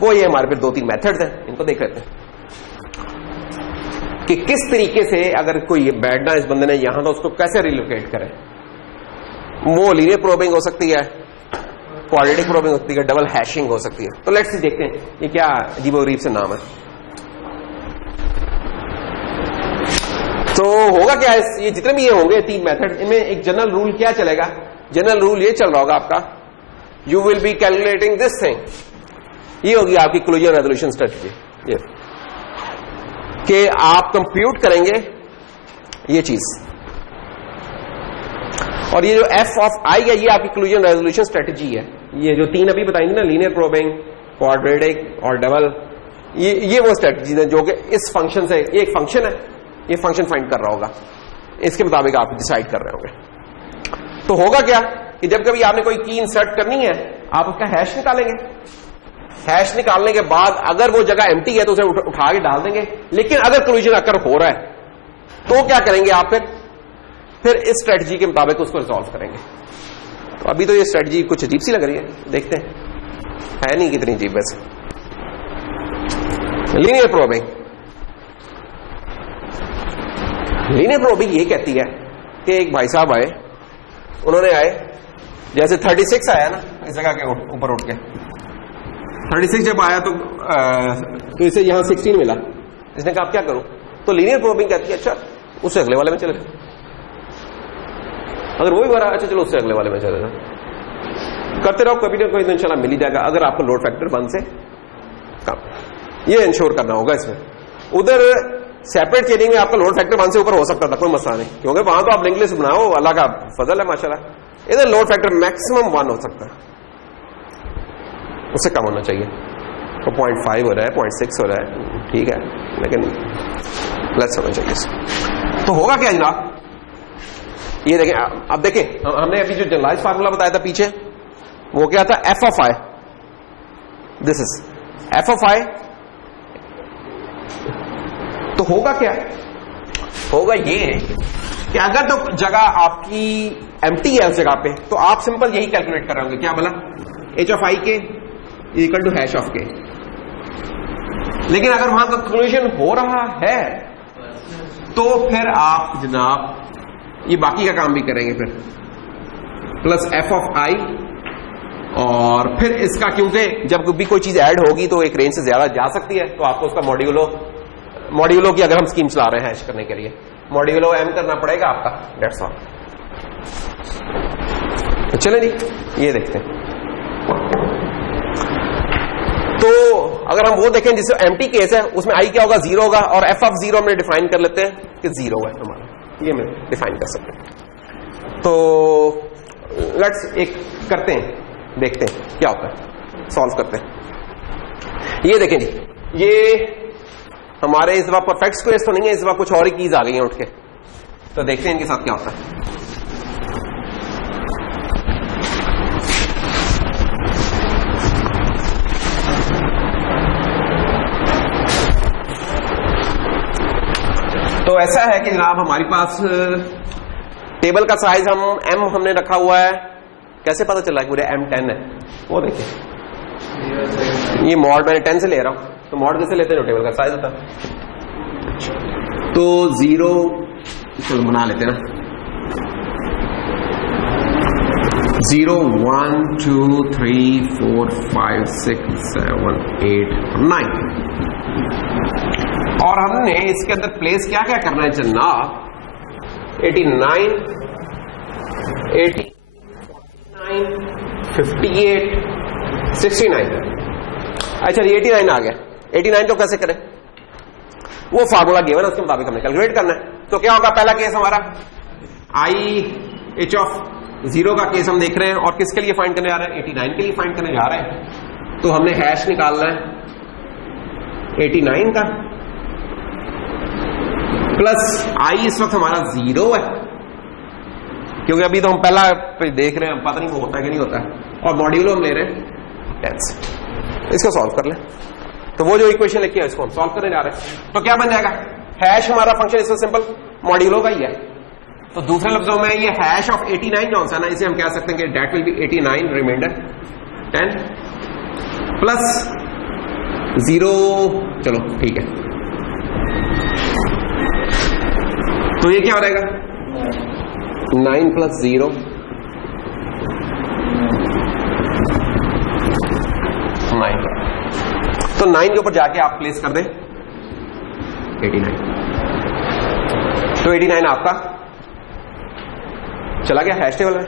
वो ये हमारे फिर 2-3 मेथड्स हैं, इनको देख लेते हैं कि किस तरीके से अगर कोई बैठना इस बंदे ने यहां तो उसको कैसे रिलोकेट करें। वो लीनियर प्रोबिंग हो सकती है, क्वाड्रेटिक प्रोबिंग हो सकती है, डबल हैशिंग हो सकती है। तो लेट्स देखते हैं ये क्या अजीबोगरीब से नाम है। तो होगा क्या है, ये जितने भी ये होंगे 3 मेथड, इनमें एक जनरल रूल क्या चलेगा? जनरल रूल ये चल रहा होगा आपका, you will be calculating this thing, ये होगी आपकी क्लोजर रेजोल्यूशन स्ट्रेटजी, ये कि आप कंप्यूट करेंगे ये चीज, और ये जो एफ ऑफ आई है ये आपकी क्लोजर रेजोल्यूशन स्ट्रेटजी है। ये जो 3 अभी बताएंगे ना, लीनियर प्रोबिंग, क्वाड्रेटिक और डबल, ये वो स्ट्रेटजी है जो कि इस फंक्शन से, ये एक फंक्शन है, ये फंक्शन फाइंड कर रहा होगा, इसके मुताबिक आप डिसाइड कर रहे होंगे। तो होगा क्या कि जब कभी आपने कोई की इंसर्ट करनी है, आप उसका हैश निकालेंगे, हैश निकालने के बाद अगर वो जगह एम्प्टी है तो उसे उठा के डाल देंगे। लेकिन अगर कोलिजन अकर हो रहा है तो क्या करेंगे आप? फिर इस स्ट्रेटजी के मुताबिक उसको रिजॉल्व करेंगे। तो अभी तो ये स्ट्रेटजी कुछ अजीब सी लग रही है, देखते हैं है नहीं कितनी अजीब वैसे। लीनियर प्रोबिंग, लीनियर प्रोबिंग ये कहती है कि एक भाई साहब आए, उन्होंने आए जैसे 36 आया ना इस जगह के ऊपर उठ के, 36 जब आया तो इसे यहां 16 मिला, इसने कहा आप क्या करूं? तो लीनियर प्रोबिंग कहती है अच्छा उससे अगले वाले में चले, अगर वही भरा अच्छा चलो उससे अगले वाले में चले जाओ, करते रहो, कभी ना कभी तो इंशाल्लाह मिल ही जाएगा अगर आपको लोड फैक्टर 1 से कम, ये इंश्योर करना होगा इसमें। उधर सेपरेट चेनिंग में आपका लोड फैक्टर 1 से ऊपर हो सकता था, कोई मसला नहीं, क्योंकि वहां तो आप लिंक लिस्ट बनाओ, अल्लाह का फजल है माशाल्लाह। इधर लोड फैक्टर मैक्सिमम 1 हो सकता है, उससे कम होना चाहिए। तो 0.5 हो रहा है, 0.6 हो रहा है, ठीक है, लेकिन प्लस होना चाहिए। तो होगा क्या जनाब, ये देखें, अब देखें हमने अभी जो जनरलाइज फार्मूला बताया था पीछे, वो क्या था? F of I, this is F of I. तो होगा क्या? होगा ये कि अगर तो जगह आपकी एम्प्टी है उस जगह पे, तो आप सिंपल यही कैलकुलेट कर रहे होंगे, क्या बोला? एच ऑफ आई के इक्वल टू हैश ऑफ के। लेकिन अगर वहां का कंक्लूजन हो रहा है तो फिर आप जनाब ये बाकी का काम भी करेंगे, फिर प्लस एफ ऑफ आई, और फिर इसका, क्योंकि जब भी कोई चीज ऐड होगी तो एक रेंज से ज्यादा जा सकती है, तो आपको उसका मॉड्यूलो की अगर हम स्कीम चला रहे हैं हैश करने के लिए, मॉड्यूलो एम करना पड़ेगा आपका, दैट्स ऑल। तो चले जी ये देखते हैं। तो अगर हम वो देखें जिससे एम्प्टी केस है, उसमें आई क्या होगा? 0 होगा, और एफ ऑफ 0 में डिफाइन कर लेते हैं कि 0 है हमारा, ये में डिफाइन कर सकते हैं। तो लेट्स एक करते हैं, देखते हैं क्या होता है, सॉल्व करते हैं। ये देखें जी, ये हमारे इस बार परफेक्ट स्क्वेयर्स तो नहीं है, इस बार कुछ और ही कीज आ गई हैं उठ के, तो देखते हैं इनके साथ क्या होता है। तो ऐसा है कि जनाब हमारे पास टेबल का साइज हमने रखा हुआ है, कैसे पता चला कि पूरे M10 है? वो देखिए, ये मॉड मैंने 10 से ले रहा हूं, तो मॉड कैसे लेते हैं? जो टेबल का साइज होता है। तो 0 चलो बना लेते हैं ना, 0 1 2 3 4 5 6 7 8 9, और हमने इसके अंदर प्लेस क्या क्या करना है जनाब? 89 80 59 58 69। अच्छा, 89 आ गया। 89 को कैसे करें? वो फार्मूला गिवन है, उसके मुताबिक हमने कैलकुलेट करना है। तो क्या होगा? पहला केस हमारा IH ऑफ 0 का केस हम देख रहे हैं, और किसके लिए फाइंड करने जा रहे हैं? 89 के लिए फाइंड करने जा रहे हैं। तो हमने हैश निकालना है 89 का, प्लस I इस वक्त हमारा 0 है, क्योंकि अभी तो हम पहला देख रहे हैं, पता नहीं वो होता है कि नहीं होता है, और मॉड्यूलो हम ले रहे हैं 10 से। इसको सॉल्व कर लें। तो वो जो इक्वेशन लिखी है इसको हम सॉल्व करने जा रहे हैं। तो क्या बन जाएगा? हैश हमारा फंक्शन इसमें सिंपल मॉड्यूलो का ही है। तो दूसरे लफ्जों में ये हैश ऑफ 89 जो है ना, इसे हम कह सकते हैं कि that will be 89 remainder 10 plus 0। चलो ठीक है, तो ये क्या हो जाएगा? 9 प्लस 0 9। तो 9 के ऊपर जाके आप प्लेस कर दें 89। तो 89 आपका चला गया हैश टेबल में।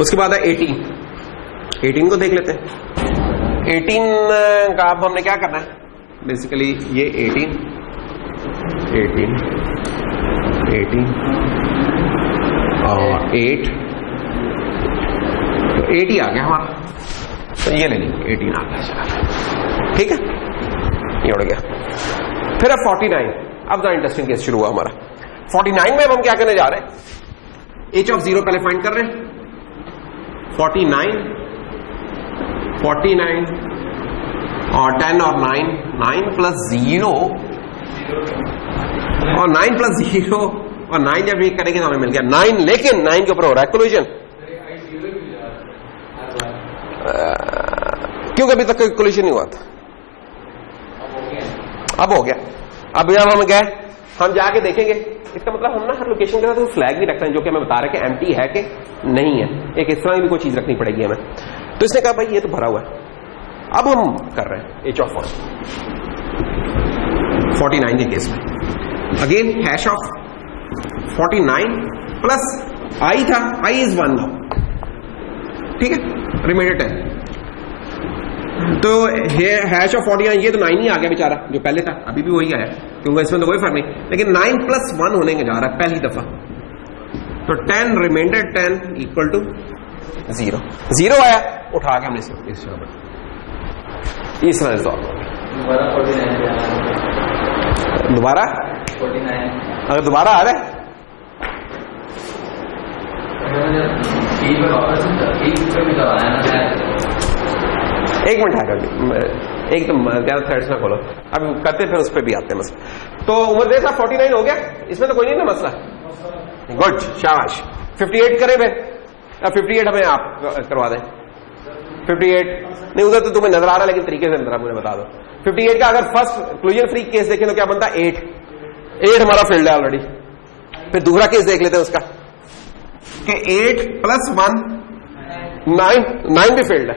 उसके बाद है 18 को देख लेते हैं। 18 का अब हमने क्या करना है? बेसिकली ये 18 और 8, तो 8 ही आ गया हमारा। तो ये ले लीजिए 18 आ गया, चला, ठीक है, ये उड़ गया। फिर अब 49। अब द इंटरेस्टिंग केस शुरू हुआ हमारा। 49 में अब हम क्या करने जा रहे हैं? H ऑफ 0 पहले फाइंड कर रहे हैं। 49 और 10 और 9 प्लस 0 और 9 प्लस 0 और 9 जब ये करेंगे तो हमें मिल गया 9, लेकिन 9 के ऊपर हो रहा है कोलिजन। क्योंकि अभी तक कोलिजन नहीं हुआ था, अब हो गया। अब जब हम गए, हम जाके देखेंगे, इसका मतलब हम ना हर लोकेशन के साथ फ्लैग भी रखते हैं जो कि हमें बता रहे हैं कि एम्प्टी है कि नहीं है। एक इस तरह की भी कोई चीज रखनी पड़ेगी हमें। तो इसने कहा भाई ये तो भरा हुआ है। अब हम कर रहे हैं H ऑफ 49 के केस में again hash of 49 plus I था, I इज 1 नाउ, ठीक है, रिमाइंडर 10। तो हैश ऑफ 49, ये तो 9 ही आ गया बेचारा जो पहले था, अभी भी वही आया क्योंकि इसमें तो कोई फर्क नहीं, लेकिन 9 प्लस 1 होने के जा रहा है पहली दफा। तो 10 रिमाइंडर 10 इक्वल टू 0 आया, उठा के हमने इस जगह पर इस तरह रिजॉल्व दोबारा 49। अगर दोबारा आ रहा है एक मिनट है, एकदम ज्यादा थ्रेड्स ना खोलो, अब करते फिर उस पर भी आते हैं मसला। तो उम्र दे साहब 49 हो गया, इसमें तो कोई नहीं ना मसला। गुड, शाबाश। 58 करें फिर, अब 58 हमें आप करवा दें। 58 नहीं, उधर तो तुम्हें नजर आ रहा है लेकिन तरीके से नजर मुझे बता दो। 58 का अगर फर्स्ट क्लोजन फ्री केस देखें तो क्या बनता है? 8 हमारा फील्ड है ऑलरेडी। फिर दूसरा केस देख लेते हैं उसका कि 8 प्लस 1 9 भी फील्ड है।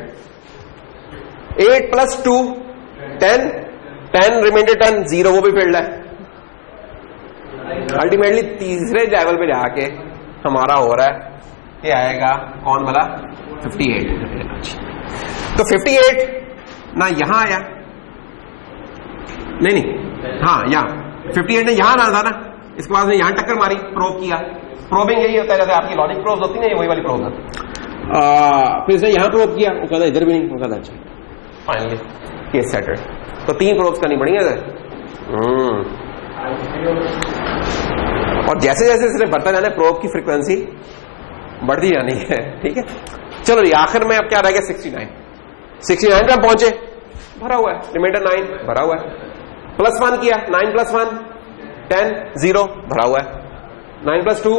8 प्लस 2 10 रिमाइंडर 10 0 वो भी फील्ड है। अल्टीमेटली तीसरे लेवल पे जाके हमारा हो रहा है ये आएगा कौन वाला? 58। तो 58 ना यहां आया, नहीं हाँ यहां 58 ने यहां आना था ना, इसके बाद यहां टक्कर मारी, प्रोब किया। प्रोबिंग यही होता है जैसे आपकी लॉजिक प्रोब होती है ना, वही वाली प्रोब है। फिर इसने यहां प्रोब किया, वो कहता इधर भी नहीं, वो कहता अच्छा फाइनली केस सेटल्ड। तो 3 प्रोब्स करनी पड़ी है। और जैसे जैसे इसने बढ़ता जाना है प्रोब की फ्रीक्वेंसी बढ़ती जानी है, ठीक है। चलो जी आखिर में अब क्या रह गया? 69 पे हम पहुंचे, भरा हुआ है, रिमाइंडर 9 भरा हुआ है, प्लस 1 किया, 9 प्लस 1 10 0 भरा हुआ है, 9 प्लस 2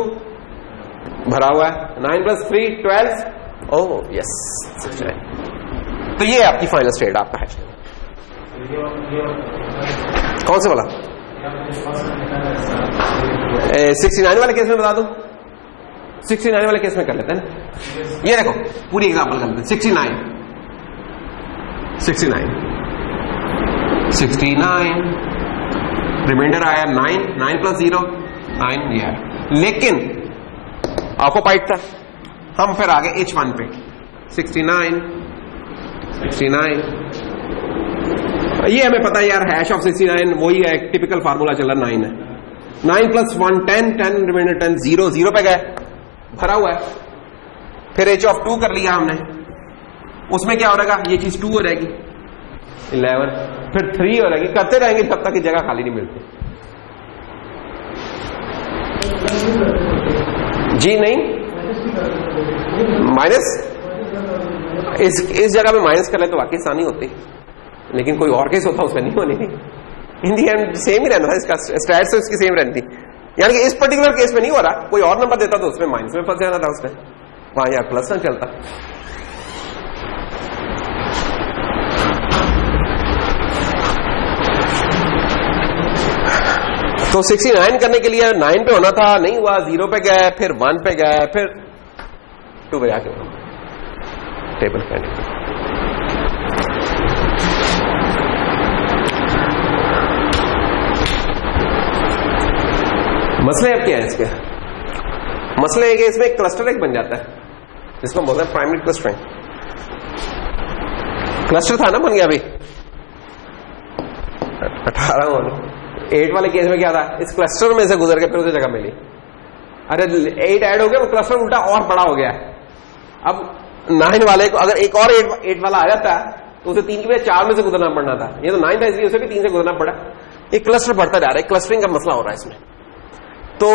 भरा हुआ है, 9 प्लस 3 12, ओह यस 69। तो ये है आपकी फाइनल स्टेट, आपका हैश। कौन से वाला? 69 वाले केस में बता दूं, 69 वाले केस में कर लेते हैं ना। ये देखो पूरी एग्जांपल कर लेते हैं। 69 रिमाइंडर आया 9 प्लस 0 9 ये है, लेकिन ऑक्यूपाइड था, हम फिर आगे H1 पे 69 ये हमें पता है यार, हैश ऑफ 69 वही है, टिपिकल फार्मूला चल रहा 9 है। 9 + 1 10 10 रिमाइंडर 10 0 0 पे गए, भरा हुआ है। फिर H ऑफ 2 कर लिया हमने, उसमें क्या हो रहेगा, ये चीज 2 हो रहेगी 11, फिर 3 हो रहेगी, करते रहेंगे तब तक जगह खाली नहीं मिलती। जी नहीं, माइनस इस जगह में माइनस कर ले तो वाकई आसानी होती, लेकिन कोई और केस होता उसमें नहीं होनी थी। इन दी एंड सेम ही रहना था, इसका स्टैट्स तो इसकी सेम रहती थी। यानी कि इस पर्टिकुलर केस में नहीं हो रहा, कोई और नंबर देता तो उसमें माइनस में फंस जाना था उसमें, वहां यार प्लस ना चलता। तो 69 करने के लिए 9 पे होना था, नहीं हुआ, 0 पे गए, फिर 1 पे गए, फिर 2 पे जाके टेबल पे। मसले अब क्या है इसके? मसले है कि इसमें एक क्लस्टर एक बन जाता है जिसको हम बोलते हैं प्राइमरी क्लस्टरिंग। क्लस्टर था ना, बन गया अभी 18 8 वाले केस में क्या था, इस क्लस्टर में से गुजर के फिर उसे जगह मिली। अरे 8 ऐड हो गया, वो क्लस्टर उल्टा और बड़ा हो गया। अब 9 वाले को अगर एक और 8 वाला आ जाता तो उसे 3 की बजाय 4 में से गुजरना पड़ना था। ये तो 9 था इसलिए उसे भी 3 से गुजरना पड़ा। ये क्लस्टर बढ़ता जा रहा है, क्लस्टरिंग का मसला हो रहा है इसमें। तो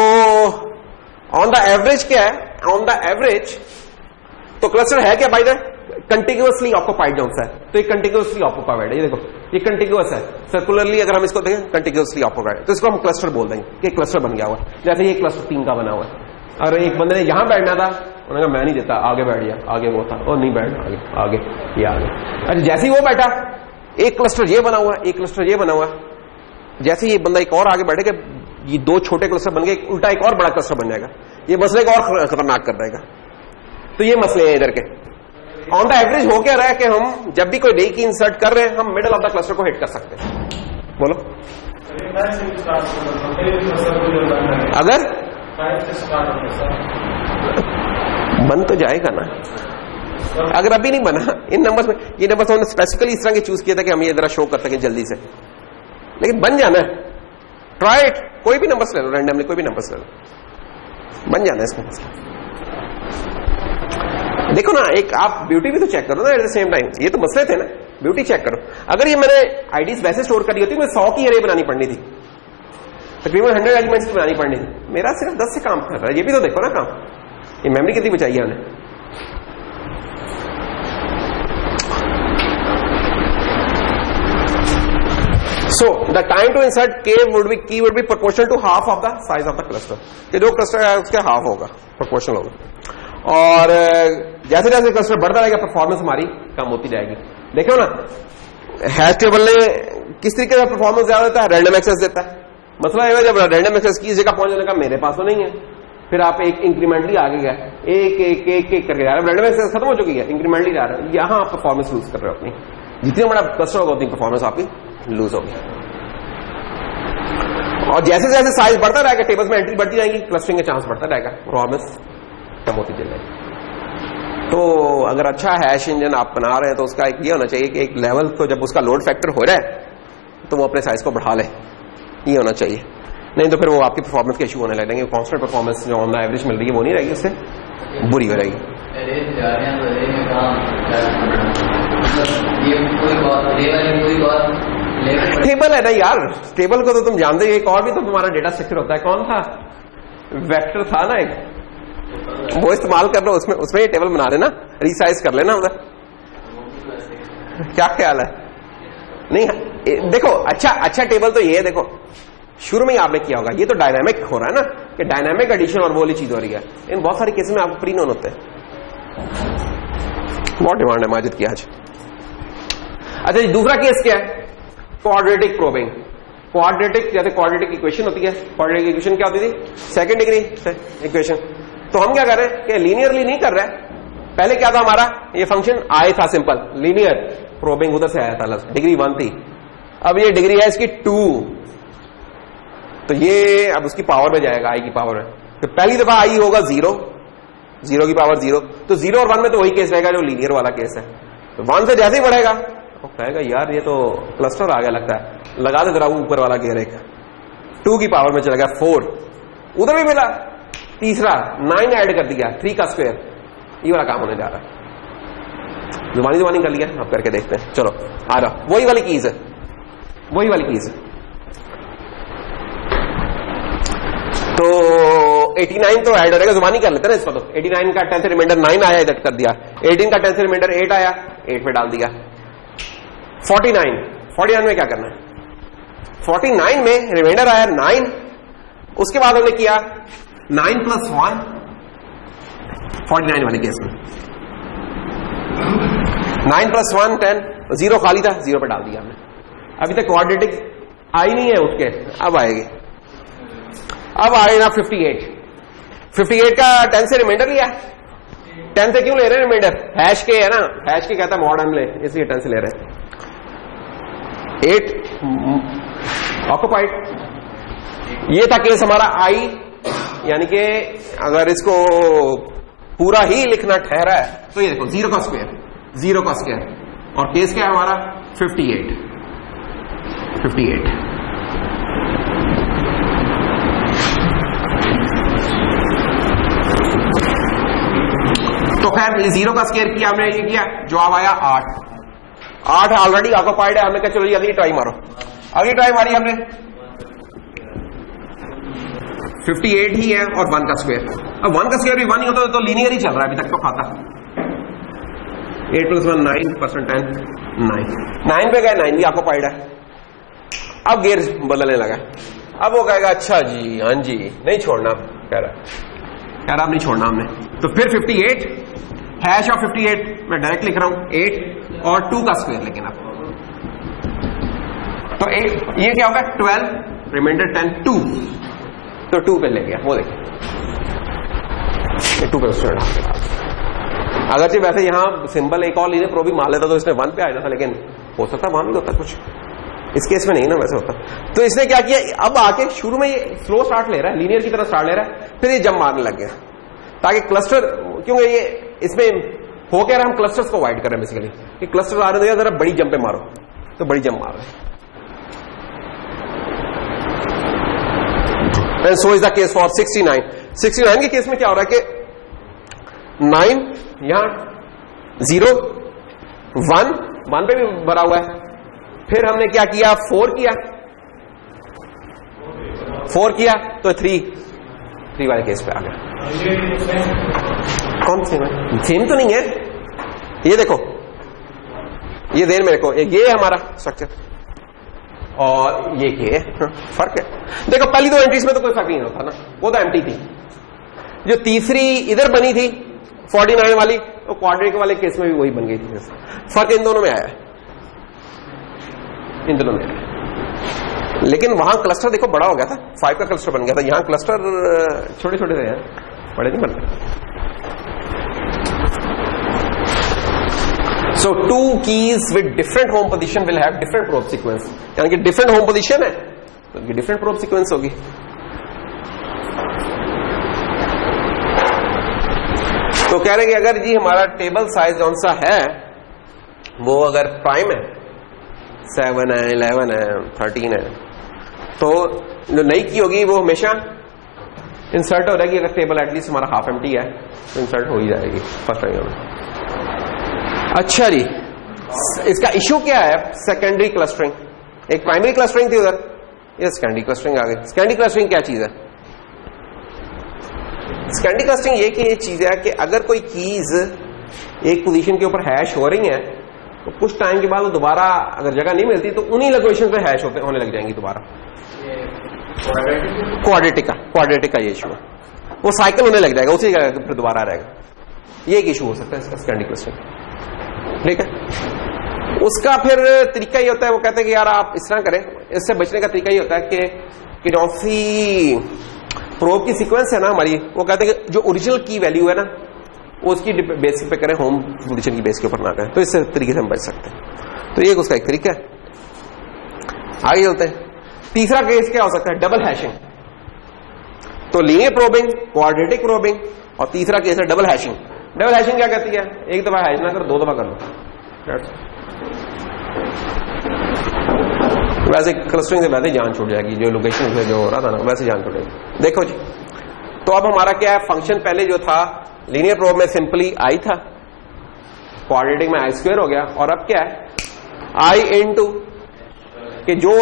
ऑन द एवरेज क्या है, ऑन द एवरेज तो क्लस्टर है क्या, by the continuously occupied zone है। तो ये कंटिन्यूअसली ऑक्युपाइड है, ये देखो ये कंटिन्यूअस है, सर्कुलरली अगर हम इसको देखें कंटिन्यूअसली ऑक्युपाइड, तो इसको हम क्लस्टर बोल देंगे कि क्लस्टर बन गया हुआ है। जैसे ये क्लस्टर 3 का बना हुआ है। और एक बंदे ने यहां बैठना था, उन्होंने कहा मैं नहीं देता, आगे बैठ गया, आगे वो था, और नहीं बैठ, आगे आगे ये आगे। अच्छा जैसे ही वो बैठा, एक क्लस्टर ये बना हुआ है, एक क्लस्टर ये बना हुआ है। जैसे ये बंदा एक और आगे बैठेगा, ये 2 छोटे क्लस्टर बन गए, उल्टा एक और बड़ा क्लस्टर बन जाएगा। ये मसले को और खतरनाक कर देगा। तो ये मसले हैं इधर के। ऑन द एवरेज हो क्या रहा है कि हम जब भी कोई नई की इंसर्ट कर रहे हैं, हम मिडल ऑफ द क्लस्टर को हिट कर सकते हैं। बोलो अगर बन तो जाएगा ना, अगर अभी नहीं बना इन नंबर्स में, ये नंबर हमने स्पेसिफिकली इस तरह के चूज किया था कि हम ये जरा शो कर सकें जल्दी से, लेकिन बन जाना है। ट्राई इट, कोई भी नंबर्स ले लो, रैंडमली कोई भी नंबर्स ले लो, बन जाना है इसका मसला। देखो ना, एक आप ब्यूटी भी तो चेक करो ना एट द सेम टाइम। ये तो मसले थे ना, ब्यूटी चेक करो। अगर ये मैंने आईडीज वैसे स्टोर कर दी होती, मैं 100 की अरे बनानी पड़नी थी, तकरीबन 100 एलिमेंट्स की बनानी पड़नी थी। मेरा सिर्फ 10 से काम कर रहा है। ये भी तो देखो ना काम, ये मेमोरी कितनी बचाई है हमने। So the time to insert key would be proportional to half of the size of the cluster। कि जो क्लस्टर है उसका हाफ होगा, प्रोपोर्शनल होगा। और जैसे जैसे क्लस्टर बढ़ता रहेगा, परफॉर्मेंस हमारी कम होती जाएगी। देखो ना, हैश टेबल ने किस तरीके से परफॉर्मेंस ज्यादा देता है, रैंडम एक्सेस देता है। मसला है जब रैंडम एक्सेस की जगह पहुंच जाने का, मेरे पास तो नहीं है, फिर आप एक इंक्रीमेंटली आगे गए, एक एक एक एक करके जा रहे हैं, रैंडम एक्सेस खत्म हो चुकी है, इंक्रीमेंटली जा रहे हैं। यहां आप परफॉर्मेंस लूज कर रहे हो अपनी। जितनी बड़ा क्लस्टर होगा उतनी परफॉर्मेंस आपकी लूज होगी। और जैसे जैसे साइज बढ़ता रहेगा, टेबल्स में एंट्री बढ़ती जाएगी, क्लस्टरिंग का चांस बढ़ता रहेगा, परफॉर्मेंस कम होती चल जाएगी। तो अगर अच्छा हैश इंजन आप बना रहे हैं तो उसका एक ये होना चाहिए कि एक लेवल को जब उसका लोड फैक्टर हो रहा है तो वो अपने साइज को बढ़ा ले, ये होना चाहिए। नहीं तो फिर वो आपकी परफॉर्मेंस के इशू होने लगेंगे। कांस्टेंट परफॉर्मेंस जो ऑन द एवरेज मिल रही है वो नहीं रहेगी, उससे बुरी हो रहेगी। टेबल है ना यार, टेबल को तो तुम जानते हो। एक और भी तो तुम्हारा डेटा स्ट्रक्चर होता है, कौन था, वेक्टर था ना एक, वो इस्तेमाल कर लो, उसमें ये टेबल बना लेना, रिसाइज कर लेना उधर। क्या ख्याल है? नहीं देखो, अच्छा टेबल तो ये है, देखो शुरू में ही आपने किया होगा, ये तो डायनामिक हो रहा है ना, कि डायनामिक एडिशन और वो वाली चीज हो रही है। इन बहुत सारे केसेस में आपको प्री नोन होते हैं। बहुत डिमांड है माजिद की आज। अच्छा दूसरा केस क्या है, क्वाड्रेटिक प्रोबिंग। क्वाड्रेटिक, जैसे क्वाड्रेटिक इक्वेशन होती है, क्वाड्रेटिक इक्वेशन क्या होती थी, सेकंड डिग्री इक्वेशन। तो हम क्या कर रहे हैं कि लीनियरली नहीं कर रहे हैं। पहले क्या था हमारा, ये फंक्शन आई था सिंपल लीनियर, प्रोबिंग उधर से आया था, डिग्री 1 थी। अब ये डिग्री है इसकी 2, तो ये अब उसकी पावर में जाएगा, आई की पावर में। तो पहली दफा आई होगा 0, 0 की पावर 0, तो 0 और 1 में तो वही केस रहेगा जो लीनियर वाला केस है। तो 1 से जैसे ही बढ़ेगा तो कहेगा यार ये तो क्लस्टर आ गया लगता है, लगा दे जरा ऊपर वाला गियर एक, 2 की पावर में चला गया 4, उधर भी मिला, तीसरा 9 ऐड कर दिया, 3 का स्क्वायर, ये वाला काम होने जा रहा है। जुबानी कर लिया, आप करके देखते हैं। चलो आ रहा, वही वाली कीज है, वही वाली कीज है। तो 89 तो ऐड हो जाएगा, जुबानी कर लेते हैं ना इसको। तो 89 का 10 से रिमाइंडर 9 आया, इधर कर दिया। 18 का 10 से रिमाइंडर 8 आया, 8 पे डाल दिया। 49 में क्या करना है? 49 में रिमाइंडर आया 9, उसके बाद हमने किया 9 + 1, 49 वाले केस में 9 + 1 10, 0 खाली था, 0 पे डाल दिया हमने। अभी तक क्वाड्रेटिक आई नहीं है उठ के, अब आएगी। अब आएगा 58 का 10 से रिमाइंडर लिया। 10 से क्यों ले रहे हैं रिमाइंडर? हैश के है ना, हैश के कहता है मॉड हम ले, इसलिए 10 से ले रहे हैं। 8 ऑक्युपाइड, ये था केस हमारा आई, यानी कि अगर इसको पूरा ही लिखना ठहरा है तो ये देखो 0 का स्क्वायर, और केस क्या है हमारा 58। तो खैर 0 का स्क्वायर किया हमने, ये किया, जवाब आया 8 ऑलरेडी ऑक्युपाइड है। हमने कहा चलो जी अगली ट्राई मारो, अगली ट्राई मारी हमने, 58 ही है और 1 का स्क्वायर। अब 1 का स्क्वायर भी 1 ही होता तो लीनियर ही चल रहा है अभी तक तो खाता। 8 + 1 9 + 10 9 पे गए, 9 भी ऑक्युपाइड है। अब गियर बदलने लगा, अब वो कहेगा अच्छा जी हाँ जी नहीं छोड़ना, कह रहा अब नहीं छोड़ना हमने। तो फिर 58 हैश ऑफ 58 मैं डायरेक्ट लिख रहा हूं 8 और 2 का स्क्वायर, लेकिन अब तो ये क्या होगा 12 रिमाइंडर 10 2, तो 2 पे ले गया, वो देखिए 2 पे स्टूडेंट। अगरचे वैसे यहां सिंबल एक और लीनियर प्रो भी मान लेता तो इसमें 1 पे आ जाता, लेकिन हो सकता वहां भी होता कुछ, इस केस में नहीं ना वैसे होता। तो इसने क्या किया, अब आके शुरू में ये स्लो स्टार्ट ले रहा है, लीनियर की तरह स्टार्ट ले रहा है, फिर ये जंप मारने लग गया ताकि क्लस्टर, क्योंकि ये इसमें हो क्या रहा है, हम क्लस्टर्स को अवॉइड कर रहे हैं बेसिकली, कि क्लस्टर आ रहे हैं जरा बड़ी जंप पे मारो, तो बड़ी जंप मार रहे हैं। And so is the case for 69 के केस में क्या हो रहा है कि 9 यहां 0 1 पे भी भरा हुआ है, फिर हमने क्या किया 4 किया तो 3 वाले केस पे आ गया। कौन सेम है? सेम तो नहीं है, ये देखो ये देर मेरे को ये हमारा स्ट्रक्चर और ये फर्क है। देखो पहली दो एंट्रीज में तो कोई फर्क नहीं होता ना, वो तो एम्प्टी थी। जो तीसरी इधर बनी थी 49 वाली, तो क्वाड्रेटिक वाले केस में भी वही बन गई थी। फर्क इन दोनों में आया, इन दोनों में आया। लेकिन वहां क्लस्टर देखो बड़ा हो गया था, 5 का क्लस्टर बन गया था, यहां क्लस्टर छोटे छोटे थे यार, बड़े नहीं बनते। So 2 keys with different home position will have different probe sequence, यानी कि different home position है तो different probe sequence होगी। तो कह रहे हैं कि अगर जी हमारा टेबल साइज कौन सा है, वो अगर प्राइम है 7 है 11 है 13 है, तो जो नई की होगी वो हमेशा इंसर्ट हो जाएगी। अगर टेबल एटलीस्ट हमारा हाफ एम्प्टी है तो इंसर्ट हो ही जाएगी फर्स्ट टाइम में। अच्छा जी, इसका इश्यू क्या है? Secondary clustering. एक प्राइमरी क्लस्टरिंग थी उधर, ये सेकेंडरी क्लस्टरिंग आ गई। सेकेंडरी क्लस्टरिंग क्या चीज है? सेकेंडरी क्लस्टरिंग ये चीज है कि अगर कोई कीज एक पोजीशन के ऊपर हैश हो रही है तो कुछ टाइम के बाद वो दोबारा अगर जगह नहीं मिलती तो उन्हीं लोकेशन पे हैश होने लग जाएंगी दोबारा। क्वाड्रेटिक का ये इशू है, वो साइकिल होने लग जाएगा, उसी जगह फिर दोबारा रहेगा। ये एक इशू हो सकता है इसका सेकेंडरी क्लस्टरिंग। ठीक है, उसका फिर तरीका ये होता है, वो कहते हैं कि यार आप इस तरह करें, इससे बचने का तरीका ये होता है कि किनॉसी प्रोब की सीक्वेंस है ना हमारी, वो कहते हैं कि जो ओरिजिनल की वैल्यू है ना वो उसकी बेसिस पे करें, होम पोजीशन की बेस के ऊपर ना करें, तो इस तरीके से हम बच सकते हैं। तो ये उसका एक तरीका है। आगे चलते हैं। तीसरा केस क्या हो सकता है? Double hashing. तो लीनियर प्रोबिंग, क्वाड्रेटिक प्रोबिंग और तीसरा केस है डबल हैशिंग। डबल हैशिंग क्या कहती है? एक दफा हैश ना करो, 2 दफा कर लो। वैसे क्लस्टरिंग से पहले जान छूट जाएगी, जो लोकेशन से जो हो रहा था ना वैसे जान छूटेगी। देखो जी, तो अब हमारा क्या है, फंक्शन पहले जो था लीनियर प्रोब में सिंपली आई था, क्वाड्रेटिक में आई स्क्वायर हो गया, और अब क्या है आई इनटू कि जो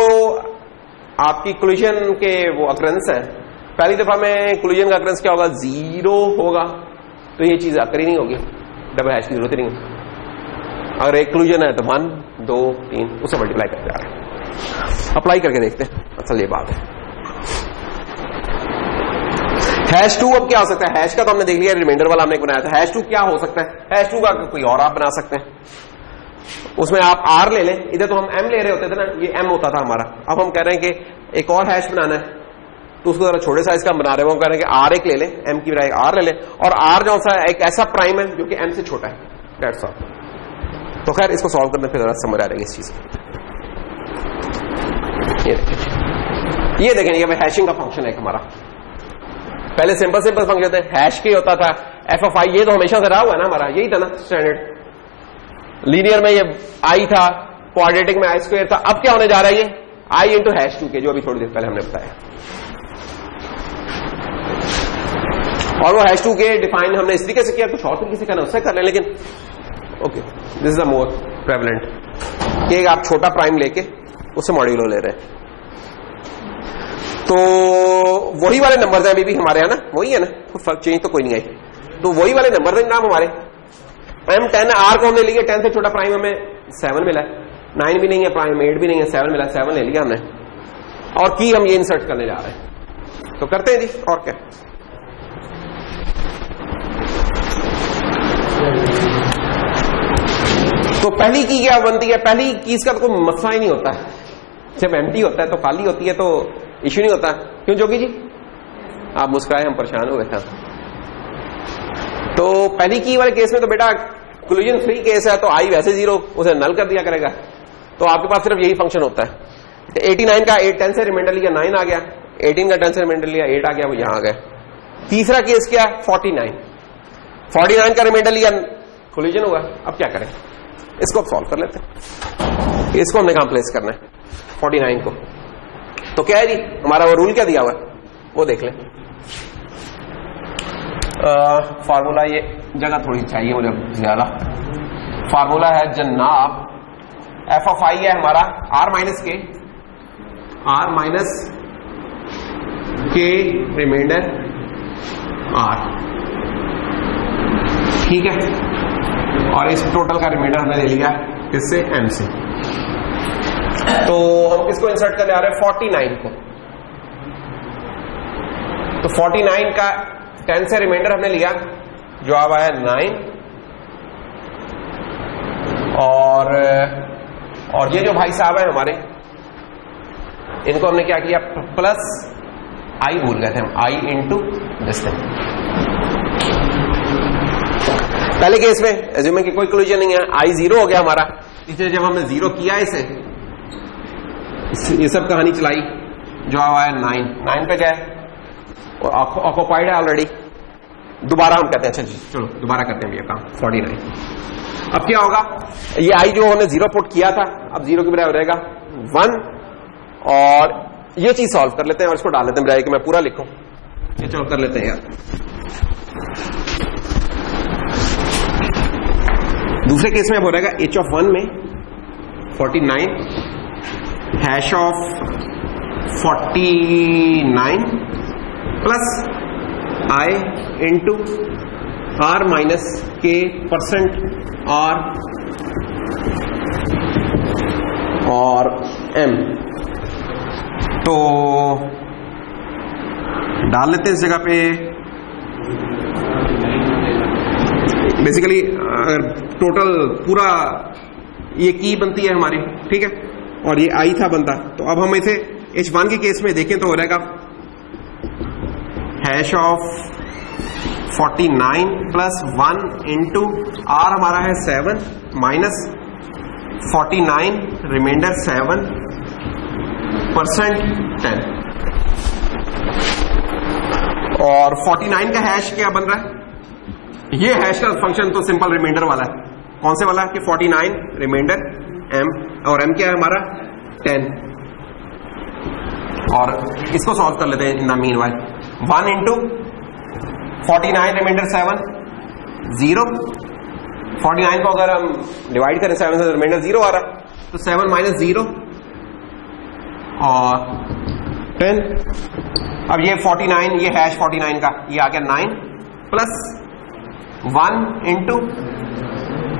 आपकी कोलिजन के वो अकरेंस है, पहली दफा में कोलिजन का अकरेंस क्या होगा, 0 होगा, तो ये चीज अकर ही नहीं होगी, डबल हैश की जरूरत ही नहीं है। अगर एक कोलिजन है तो 1 2 3 उसे मल्टीप्लाई करके आ रहे हैं। अप्लाई करके देखते हैं, असल ये बात है। हैश 2 अब क्या हो सकता है? हैश का तो हमने देख लिया, रिमाइंडर वाला हमने बनाया था। हैश 2 क्या हो सकता है? हैश 2 का कोई और आप बना सकते हैं, उसमें आप आर ले लें। इधर तो हम एम ले रहे होते थे ना, ये एम होता था हमारा। अब हम कह रहे हैं कि एक और हैश बनाना है, तो उसको जरा छोटे साइज का बना रहे हैं। हम कह रहे हैं कि आर एक ले लें, एम की बजाय आर ले लें, और आर जो सा एक ऐसा प्राइम है जो कि एम से छोटा है, दैट्स ऑल। तो खैर इसको सॉल्व करने फिर जरा समझ आ जाएगी इस चीज की। ये देखें, ये हैशिंग का फंक्शन है हमारा। पहले सिंपल सिंपल फंक्शन थे, हैश के होता था एफ ऑफ आई, ये तो हमेशा से रहा हुआ है ना हमारा, यही था ना स्टैंडर्ड। लीनियर में ये आई था, क्वाड्रेटिक में आई स्क्वायर था। अब क्या होने जा रहा है, ये आई इंटू हैश 2 के, जो अभी थोड़ी देर पहले हमने बताया। और वो हैश 2 के डिफाइन हमने इस तरीके से किया, कुछ और तरीके से करना उससे कर लें, लेकिन okay this is the more prevalent कि आप छोटा प्राइम लेके उससे मॉड्यूलो ले रहे हैं। तो वही वाले नंबर हैं अभी भी हमारे यहां ना, वही है ना, कोई फर्क चेंज तो कोई नहीं आई। तो वही वाले नंबर हैं नाम हमारे। M10 आर को हमने लिया, 10 से छोटा प्राइम हमें 7 मिला है, 9 भी नहीं है प्राइम, 8 भी नहीं है, 7 मिला, 7 ले लिया हमने। और की हम ये इंसर्ट करने जा रहे हैं, तो करते हैं जी। और क्या, तो पहली की क्या बनती है? पहली कीज का तो कोई मसला ही नहीं होता है, जब एम्प्टी होता है तो खाली होती है तो इश्यू नहीं होता। क्यों जोगी जी आप मुस्कुराए, हम परेशान हो गए थे। तो पहली की वाले केस में तो बेटा कोलिजन फ्री केस है, तो आई वैसे 0, उसे नल कर दिया करेगा, तो आपके पास सिर्फ यही फंक्शन होता है। 89 का 10 से रिमाइंडर लिया 9 आ गया, 18 का 10 से रिमाइंडर लिया 8 आ गया, वो यहां आ गया। तीसरा केस क्या है? 49 का रिमाइंडर लिया, कोलिजन हुआ। अब क्या करें, इसको अब सॉल्व कर लेते हैं। इसको हमने कहां प्लेस करना है 49 को, तो क्या है जी हमारा वो रूल क्या दिया हुआ है वो देख लें। फार्मूला, ये जगह थोड़ी चाहिए मुझे ज्यादा। फार्मूला है जनाब, एफ ऑफ आई है हमारा आर माइनस के रिमाइंडर आर, ठीक है। और इस टोटल का रिमाइंडर हमने ले लिया किससे? एम से। तो हम किसको इंसर्ट करने आ रहे हैं? 49 को। तो 49 का 10 से रिमाइंडर हमने लिया, जो अब आया 9, और ये जो भाई साहब है हमारे, इनको हमने क्या किया? प्लस आई भूल गए थे हम, आई इंटू दिस थिंग। पहले केस में एज्यूम कि कोई कोलिजन नहीं है, आई 0 हो गया हमारा, इसलिए जब हमने 0 किया इसे, ये सब कहानी चलाई, जो आया 9 पे गए और ऑक्युपाइड है ऑलरेडी। दोबारा हम कहते हैं, अच्छा जी चलो दोबारा करते हैं भैया काम। 49 अब क्या होगा? ये आई जो हमने 0 पुट किया था, अब 0 की बजाय हो रहेगा 1, और ये चीज सॉल्व कर लेते हैं और इसको डाल लेते हैं बजाय कि मैं पूरा लिखूं। ये चलो कर लेते हैं यार। दूसरे केस में अब हो रहेगा h ऑफ 1 में 49 hash of 49 plus I into R minus K percent R और एम। तो डाल लेते हैं इस जगह पे। बेसिकली अगर टोटल पूरा ये की बनती है हमारी, ठीक है, और ये आई था बनता, तो अब हम इसे H1 के केस में देखें तो हो रहेगा hash of 49 plus 1 into R हमारा है 7 माइनस 49 रिमाइंडर 7 परसेंट 10, और 49 का हैश क्या बन रहा है? ये हैश का फंक्शन तो सिंपल रिमाइंडर वाला है। कौन से वाला है कि 49 रिमाइंडर m, और m क्या है हमारा 10, और इसको सॉल्व कर लेते हैं in the meanwhile. 1 into 49 remainder 7 0, 49 को अगर हम डिवाइड करें 7 से रिमाइंडर 0 आ रहा, तो 7 माइनस 0 और 10। अब ये 49, ये हैश 49 का ये आ गया 9 प्लस 1 इंटू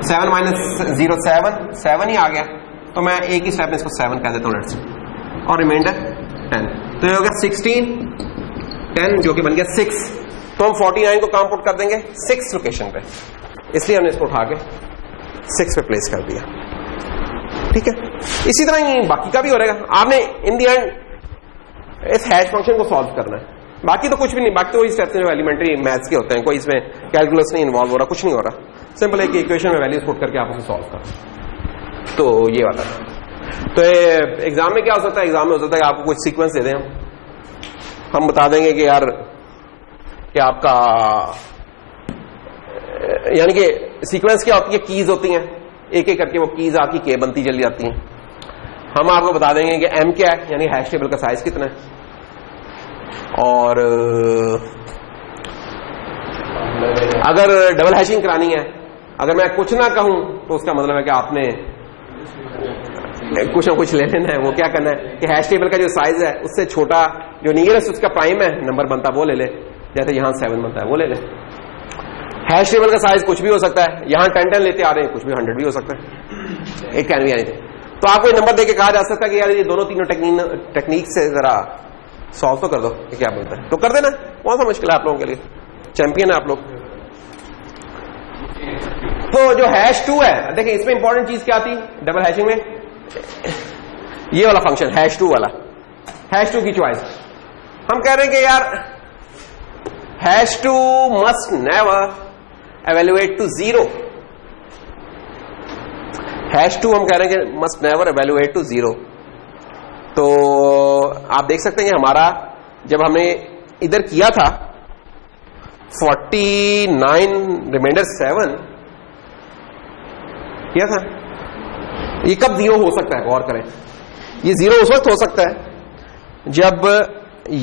7 माइनस 0 7 ही आ गया, तो मैं एक ही स्टेप में इसको 7 कह देता हूं लेट्स, और रिमाइंडर 10, तो ये हो गया 16 10 जो कि बन गया 6। तो हम 49 को कहां पुट कर देंगे 6 लोकेशन पे, इसलिए हमने इसको उठा के 6 पे प्लेस कर दिया। ठीक है, इसी तरह ही बाकी का भी हो रहेगा। आपने इन दी एंड इस हैश फंक्शन को सॉल्व करना है, बाकी तो कुछ भी नहीं, बाकी तो वही स्टेप्स जो एलिमेंट्री मैथ्स के होते हैं, कोई इसमें कैलकुलस नहीं इन्वॉल्व हो रहा, कुछ नहीं हो रहा, सिंपल एक इक्वेशन में वैल्यूज पुट करके आप उसे सॉल्व करो। तो ये वाला, तो एग्जाम में क्या हो सकता है, एग्जाम में हो सकता है कि आपको कुछ सीक्वेंस दे दें, हम बता देंगे कि यार कि आपका यानी कि सीक्वेंस क्या होती है, कीज होती हैं, एक एक करके वो कीज आपकी के बनती चली जाती हैं। हम आपको बता देंगे कि एम क्या है, यानी हैश टेबल का साइज कितना है, और अगर डबल हैशिंग करानी है, अगर मैं कुछ ना कहूं तो उसका मतलब है कि आपने कुछ ना कुछ ले लेना है। वो क्या करना है कि हैश टेबल का जो साइज है उससे छोटा जो नियरेस्ट उसका प्राइम है नंबर बनता वो ले ले, जैसे यहां 7 बनता है वो ले ले। हैश टेबल का साइज कुछ भी हो सकता है, यहां 10 लेते आ रहे हैं, कुछ भी 100 भी हो सकता है, इट कैन बी एनीथिंग। तो आपको नंबर देके कहा जा सकता है कि यार ये दोनों तीनों टेक्निक से जरा सॉल्व तो कर दो कि क्या बनता है, तो कर देना, कौन सा मुश्किल है आप लोगों के लिए, चैंपियन है आप लोग। तो जो हैश 2 है, देखिए इसमें इंपॉर्टेंट चीज क्या थी डबल हैशिंग में, ये वाला फंक्शन हैश 2 वाला, हैश 2 की चॉइस। हम कह रहे हैं कि यार hash 2 must never evaluate to 0, hash 2 हम कह रहे हैं कि मस्ट नेवर evaluate to 0। तो आप देख सकते हैं कि हमारा जब हमने इधर किया था 49 रिमाइंडर 7 किया था, ये कब 0 हो सकता है, गौर करें, ये 0 उस वक्त हो सकता है जब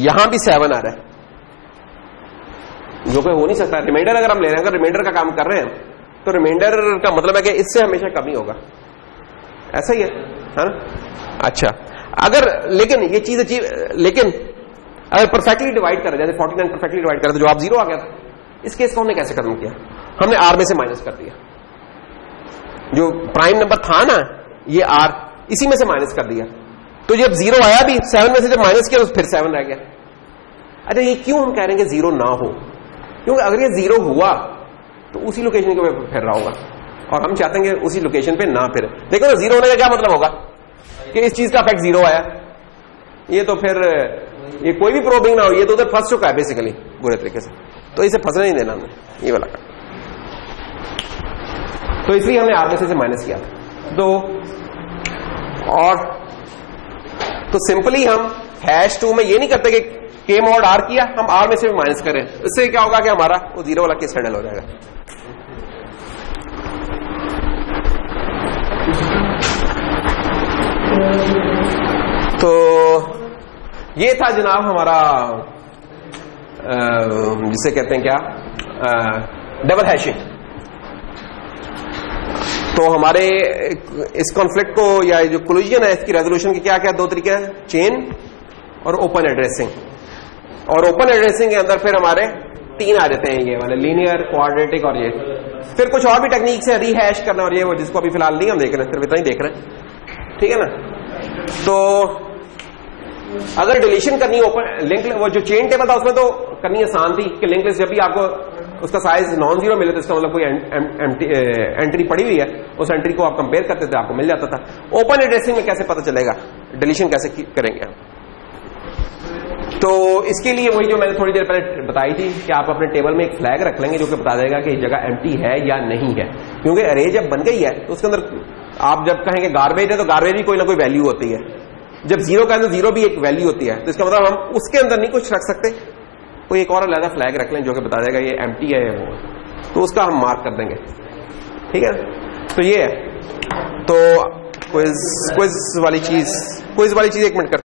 यहां भी 7 आ रहा है, जो कि हो नहीं सकता। रिमाइंडर अगर हम ले रहे हैं, अगर रिमाइंडर का काम कर रहे हैं तो रिमाइंडर का मतलब है कि इससे हमेशा कमी होगा, ऐसा ही है ना। अच्छा, अगर लेकिन ये चीज लेकिन अगर परफेक्टली डिवाइड करें, जैसे 49 परफेक्टली डिवाइड करें तो जवाब 0 आ गया था। इस केस को हमने कैसे खत्म किया, हमने आर में से माइनस कर दिया, जो प्राइम नंबर था ना ये आर, इसी में से माइनस कर दिया, तो जब 0 आया भी 7 में से जब माइनस किया तो फिर 7 रह गया। अच्छा, ये क्यों हम कह रहे हैं कि 0 ना हो, क्योंकि अगर ये 0 हुआ तो उसी लोकेशन को मैं फिर रहा हूंगा, और हम चाहते हैं कि उसी लोकेशन पे ना फिर। देखो ना 0 होने का क्या मतलब होगा कि इस चीज का इफेक्ट 0 आया, ये तो फिर ये कोई भी प्रोबिंग ना हो, ये तो उधर फंस चुका है बेसिकली बुरे तरीके से, तो इसे फंसने नहीं देना हमने, ये वाला का। तो इसलिए हमने आर में से माइनस किया। तो सिंपली हम हैश 2 में ये नहीं करते कि के मॉड आर किया, हम आर में से भी माइनस करें, इससे क्या होगा कि हमारा वो 0 वाला केस हैंडल हो जाएगा। तो ये था जनाब हमारा जिसे कहते हैं क्या डबल हैशिंग। तो हमारे इस कॉन्फ्लिक्ट को या जो कोलिजन है इसकी रेजोल्यूशन के क्या क्या 2 तरीके हैं, चेन और ओपन एड्रेसिंग। और ओपन एड्रेसिंग के अंदर फिर हमारे 3 आ जाते हैं, ये वाले लीनियर, क्वाड्रेटिक और ये। फिर कुछ और भी टेक्निक्स है, रीहैश करना और ये वो, जिसको अभी फिलहाल नहीं हम देख रहे हैं, सिर्फ इतना ही देख रहे हैं, ठीक है ना। तो अगर डिलीशन करनी है ओपन लिंक, वो जो चेन टेबल था उसमें तो करनी आसान थी कि लिंक लिस्ट जब भी आपको उसका साइज नॉन जीरो मिले तो इसका मतलब कोई एंट्री पड़ी हुई है, उस एंट्री को आप कंपेयर करते थे, आपको मिल जाता था। ओपन एड्रेसिंग में कैसे पता चलेगा, डिलीशन कैसे करेंगे हम? तो इसके लिए वही जो मैंने थोड़ी देर पहले बताई थी कि आप अपने टेबल में एक फ्लैग रख लेंगे जो कि बता देगा कि जगह एम्प्टी है या नहीं है, क्योंकि अरे जब बन गई है तो उसके अंदर आप जब कहेंगे गार्बेज है तो गार्बेज भी कोई ना कोई वैल्यू होती है, जब जीरो कहें तो जीरो भी एक वैल्यू होती है। तो इसका मतलब हम उसके अंदर नहीं कुछ रख सकते, कोई एक और अलग फ्लैग रख लें जो कि बता देगा ये एम्प्टी है वो। तो उसका हम मार्क कर देंगे, ठीक है। तो ये है, तो क्विज वाली चीज 1 मिनट कर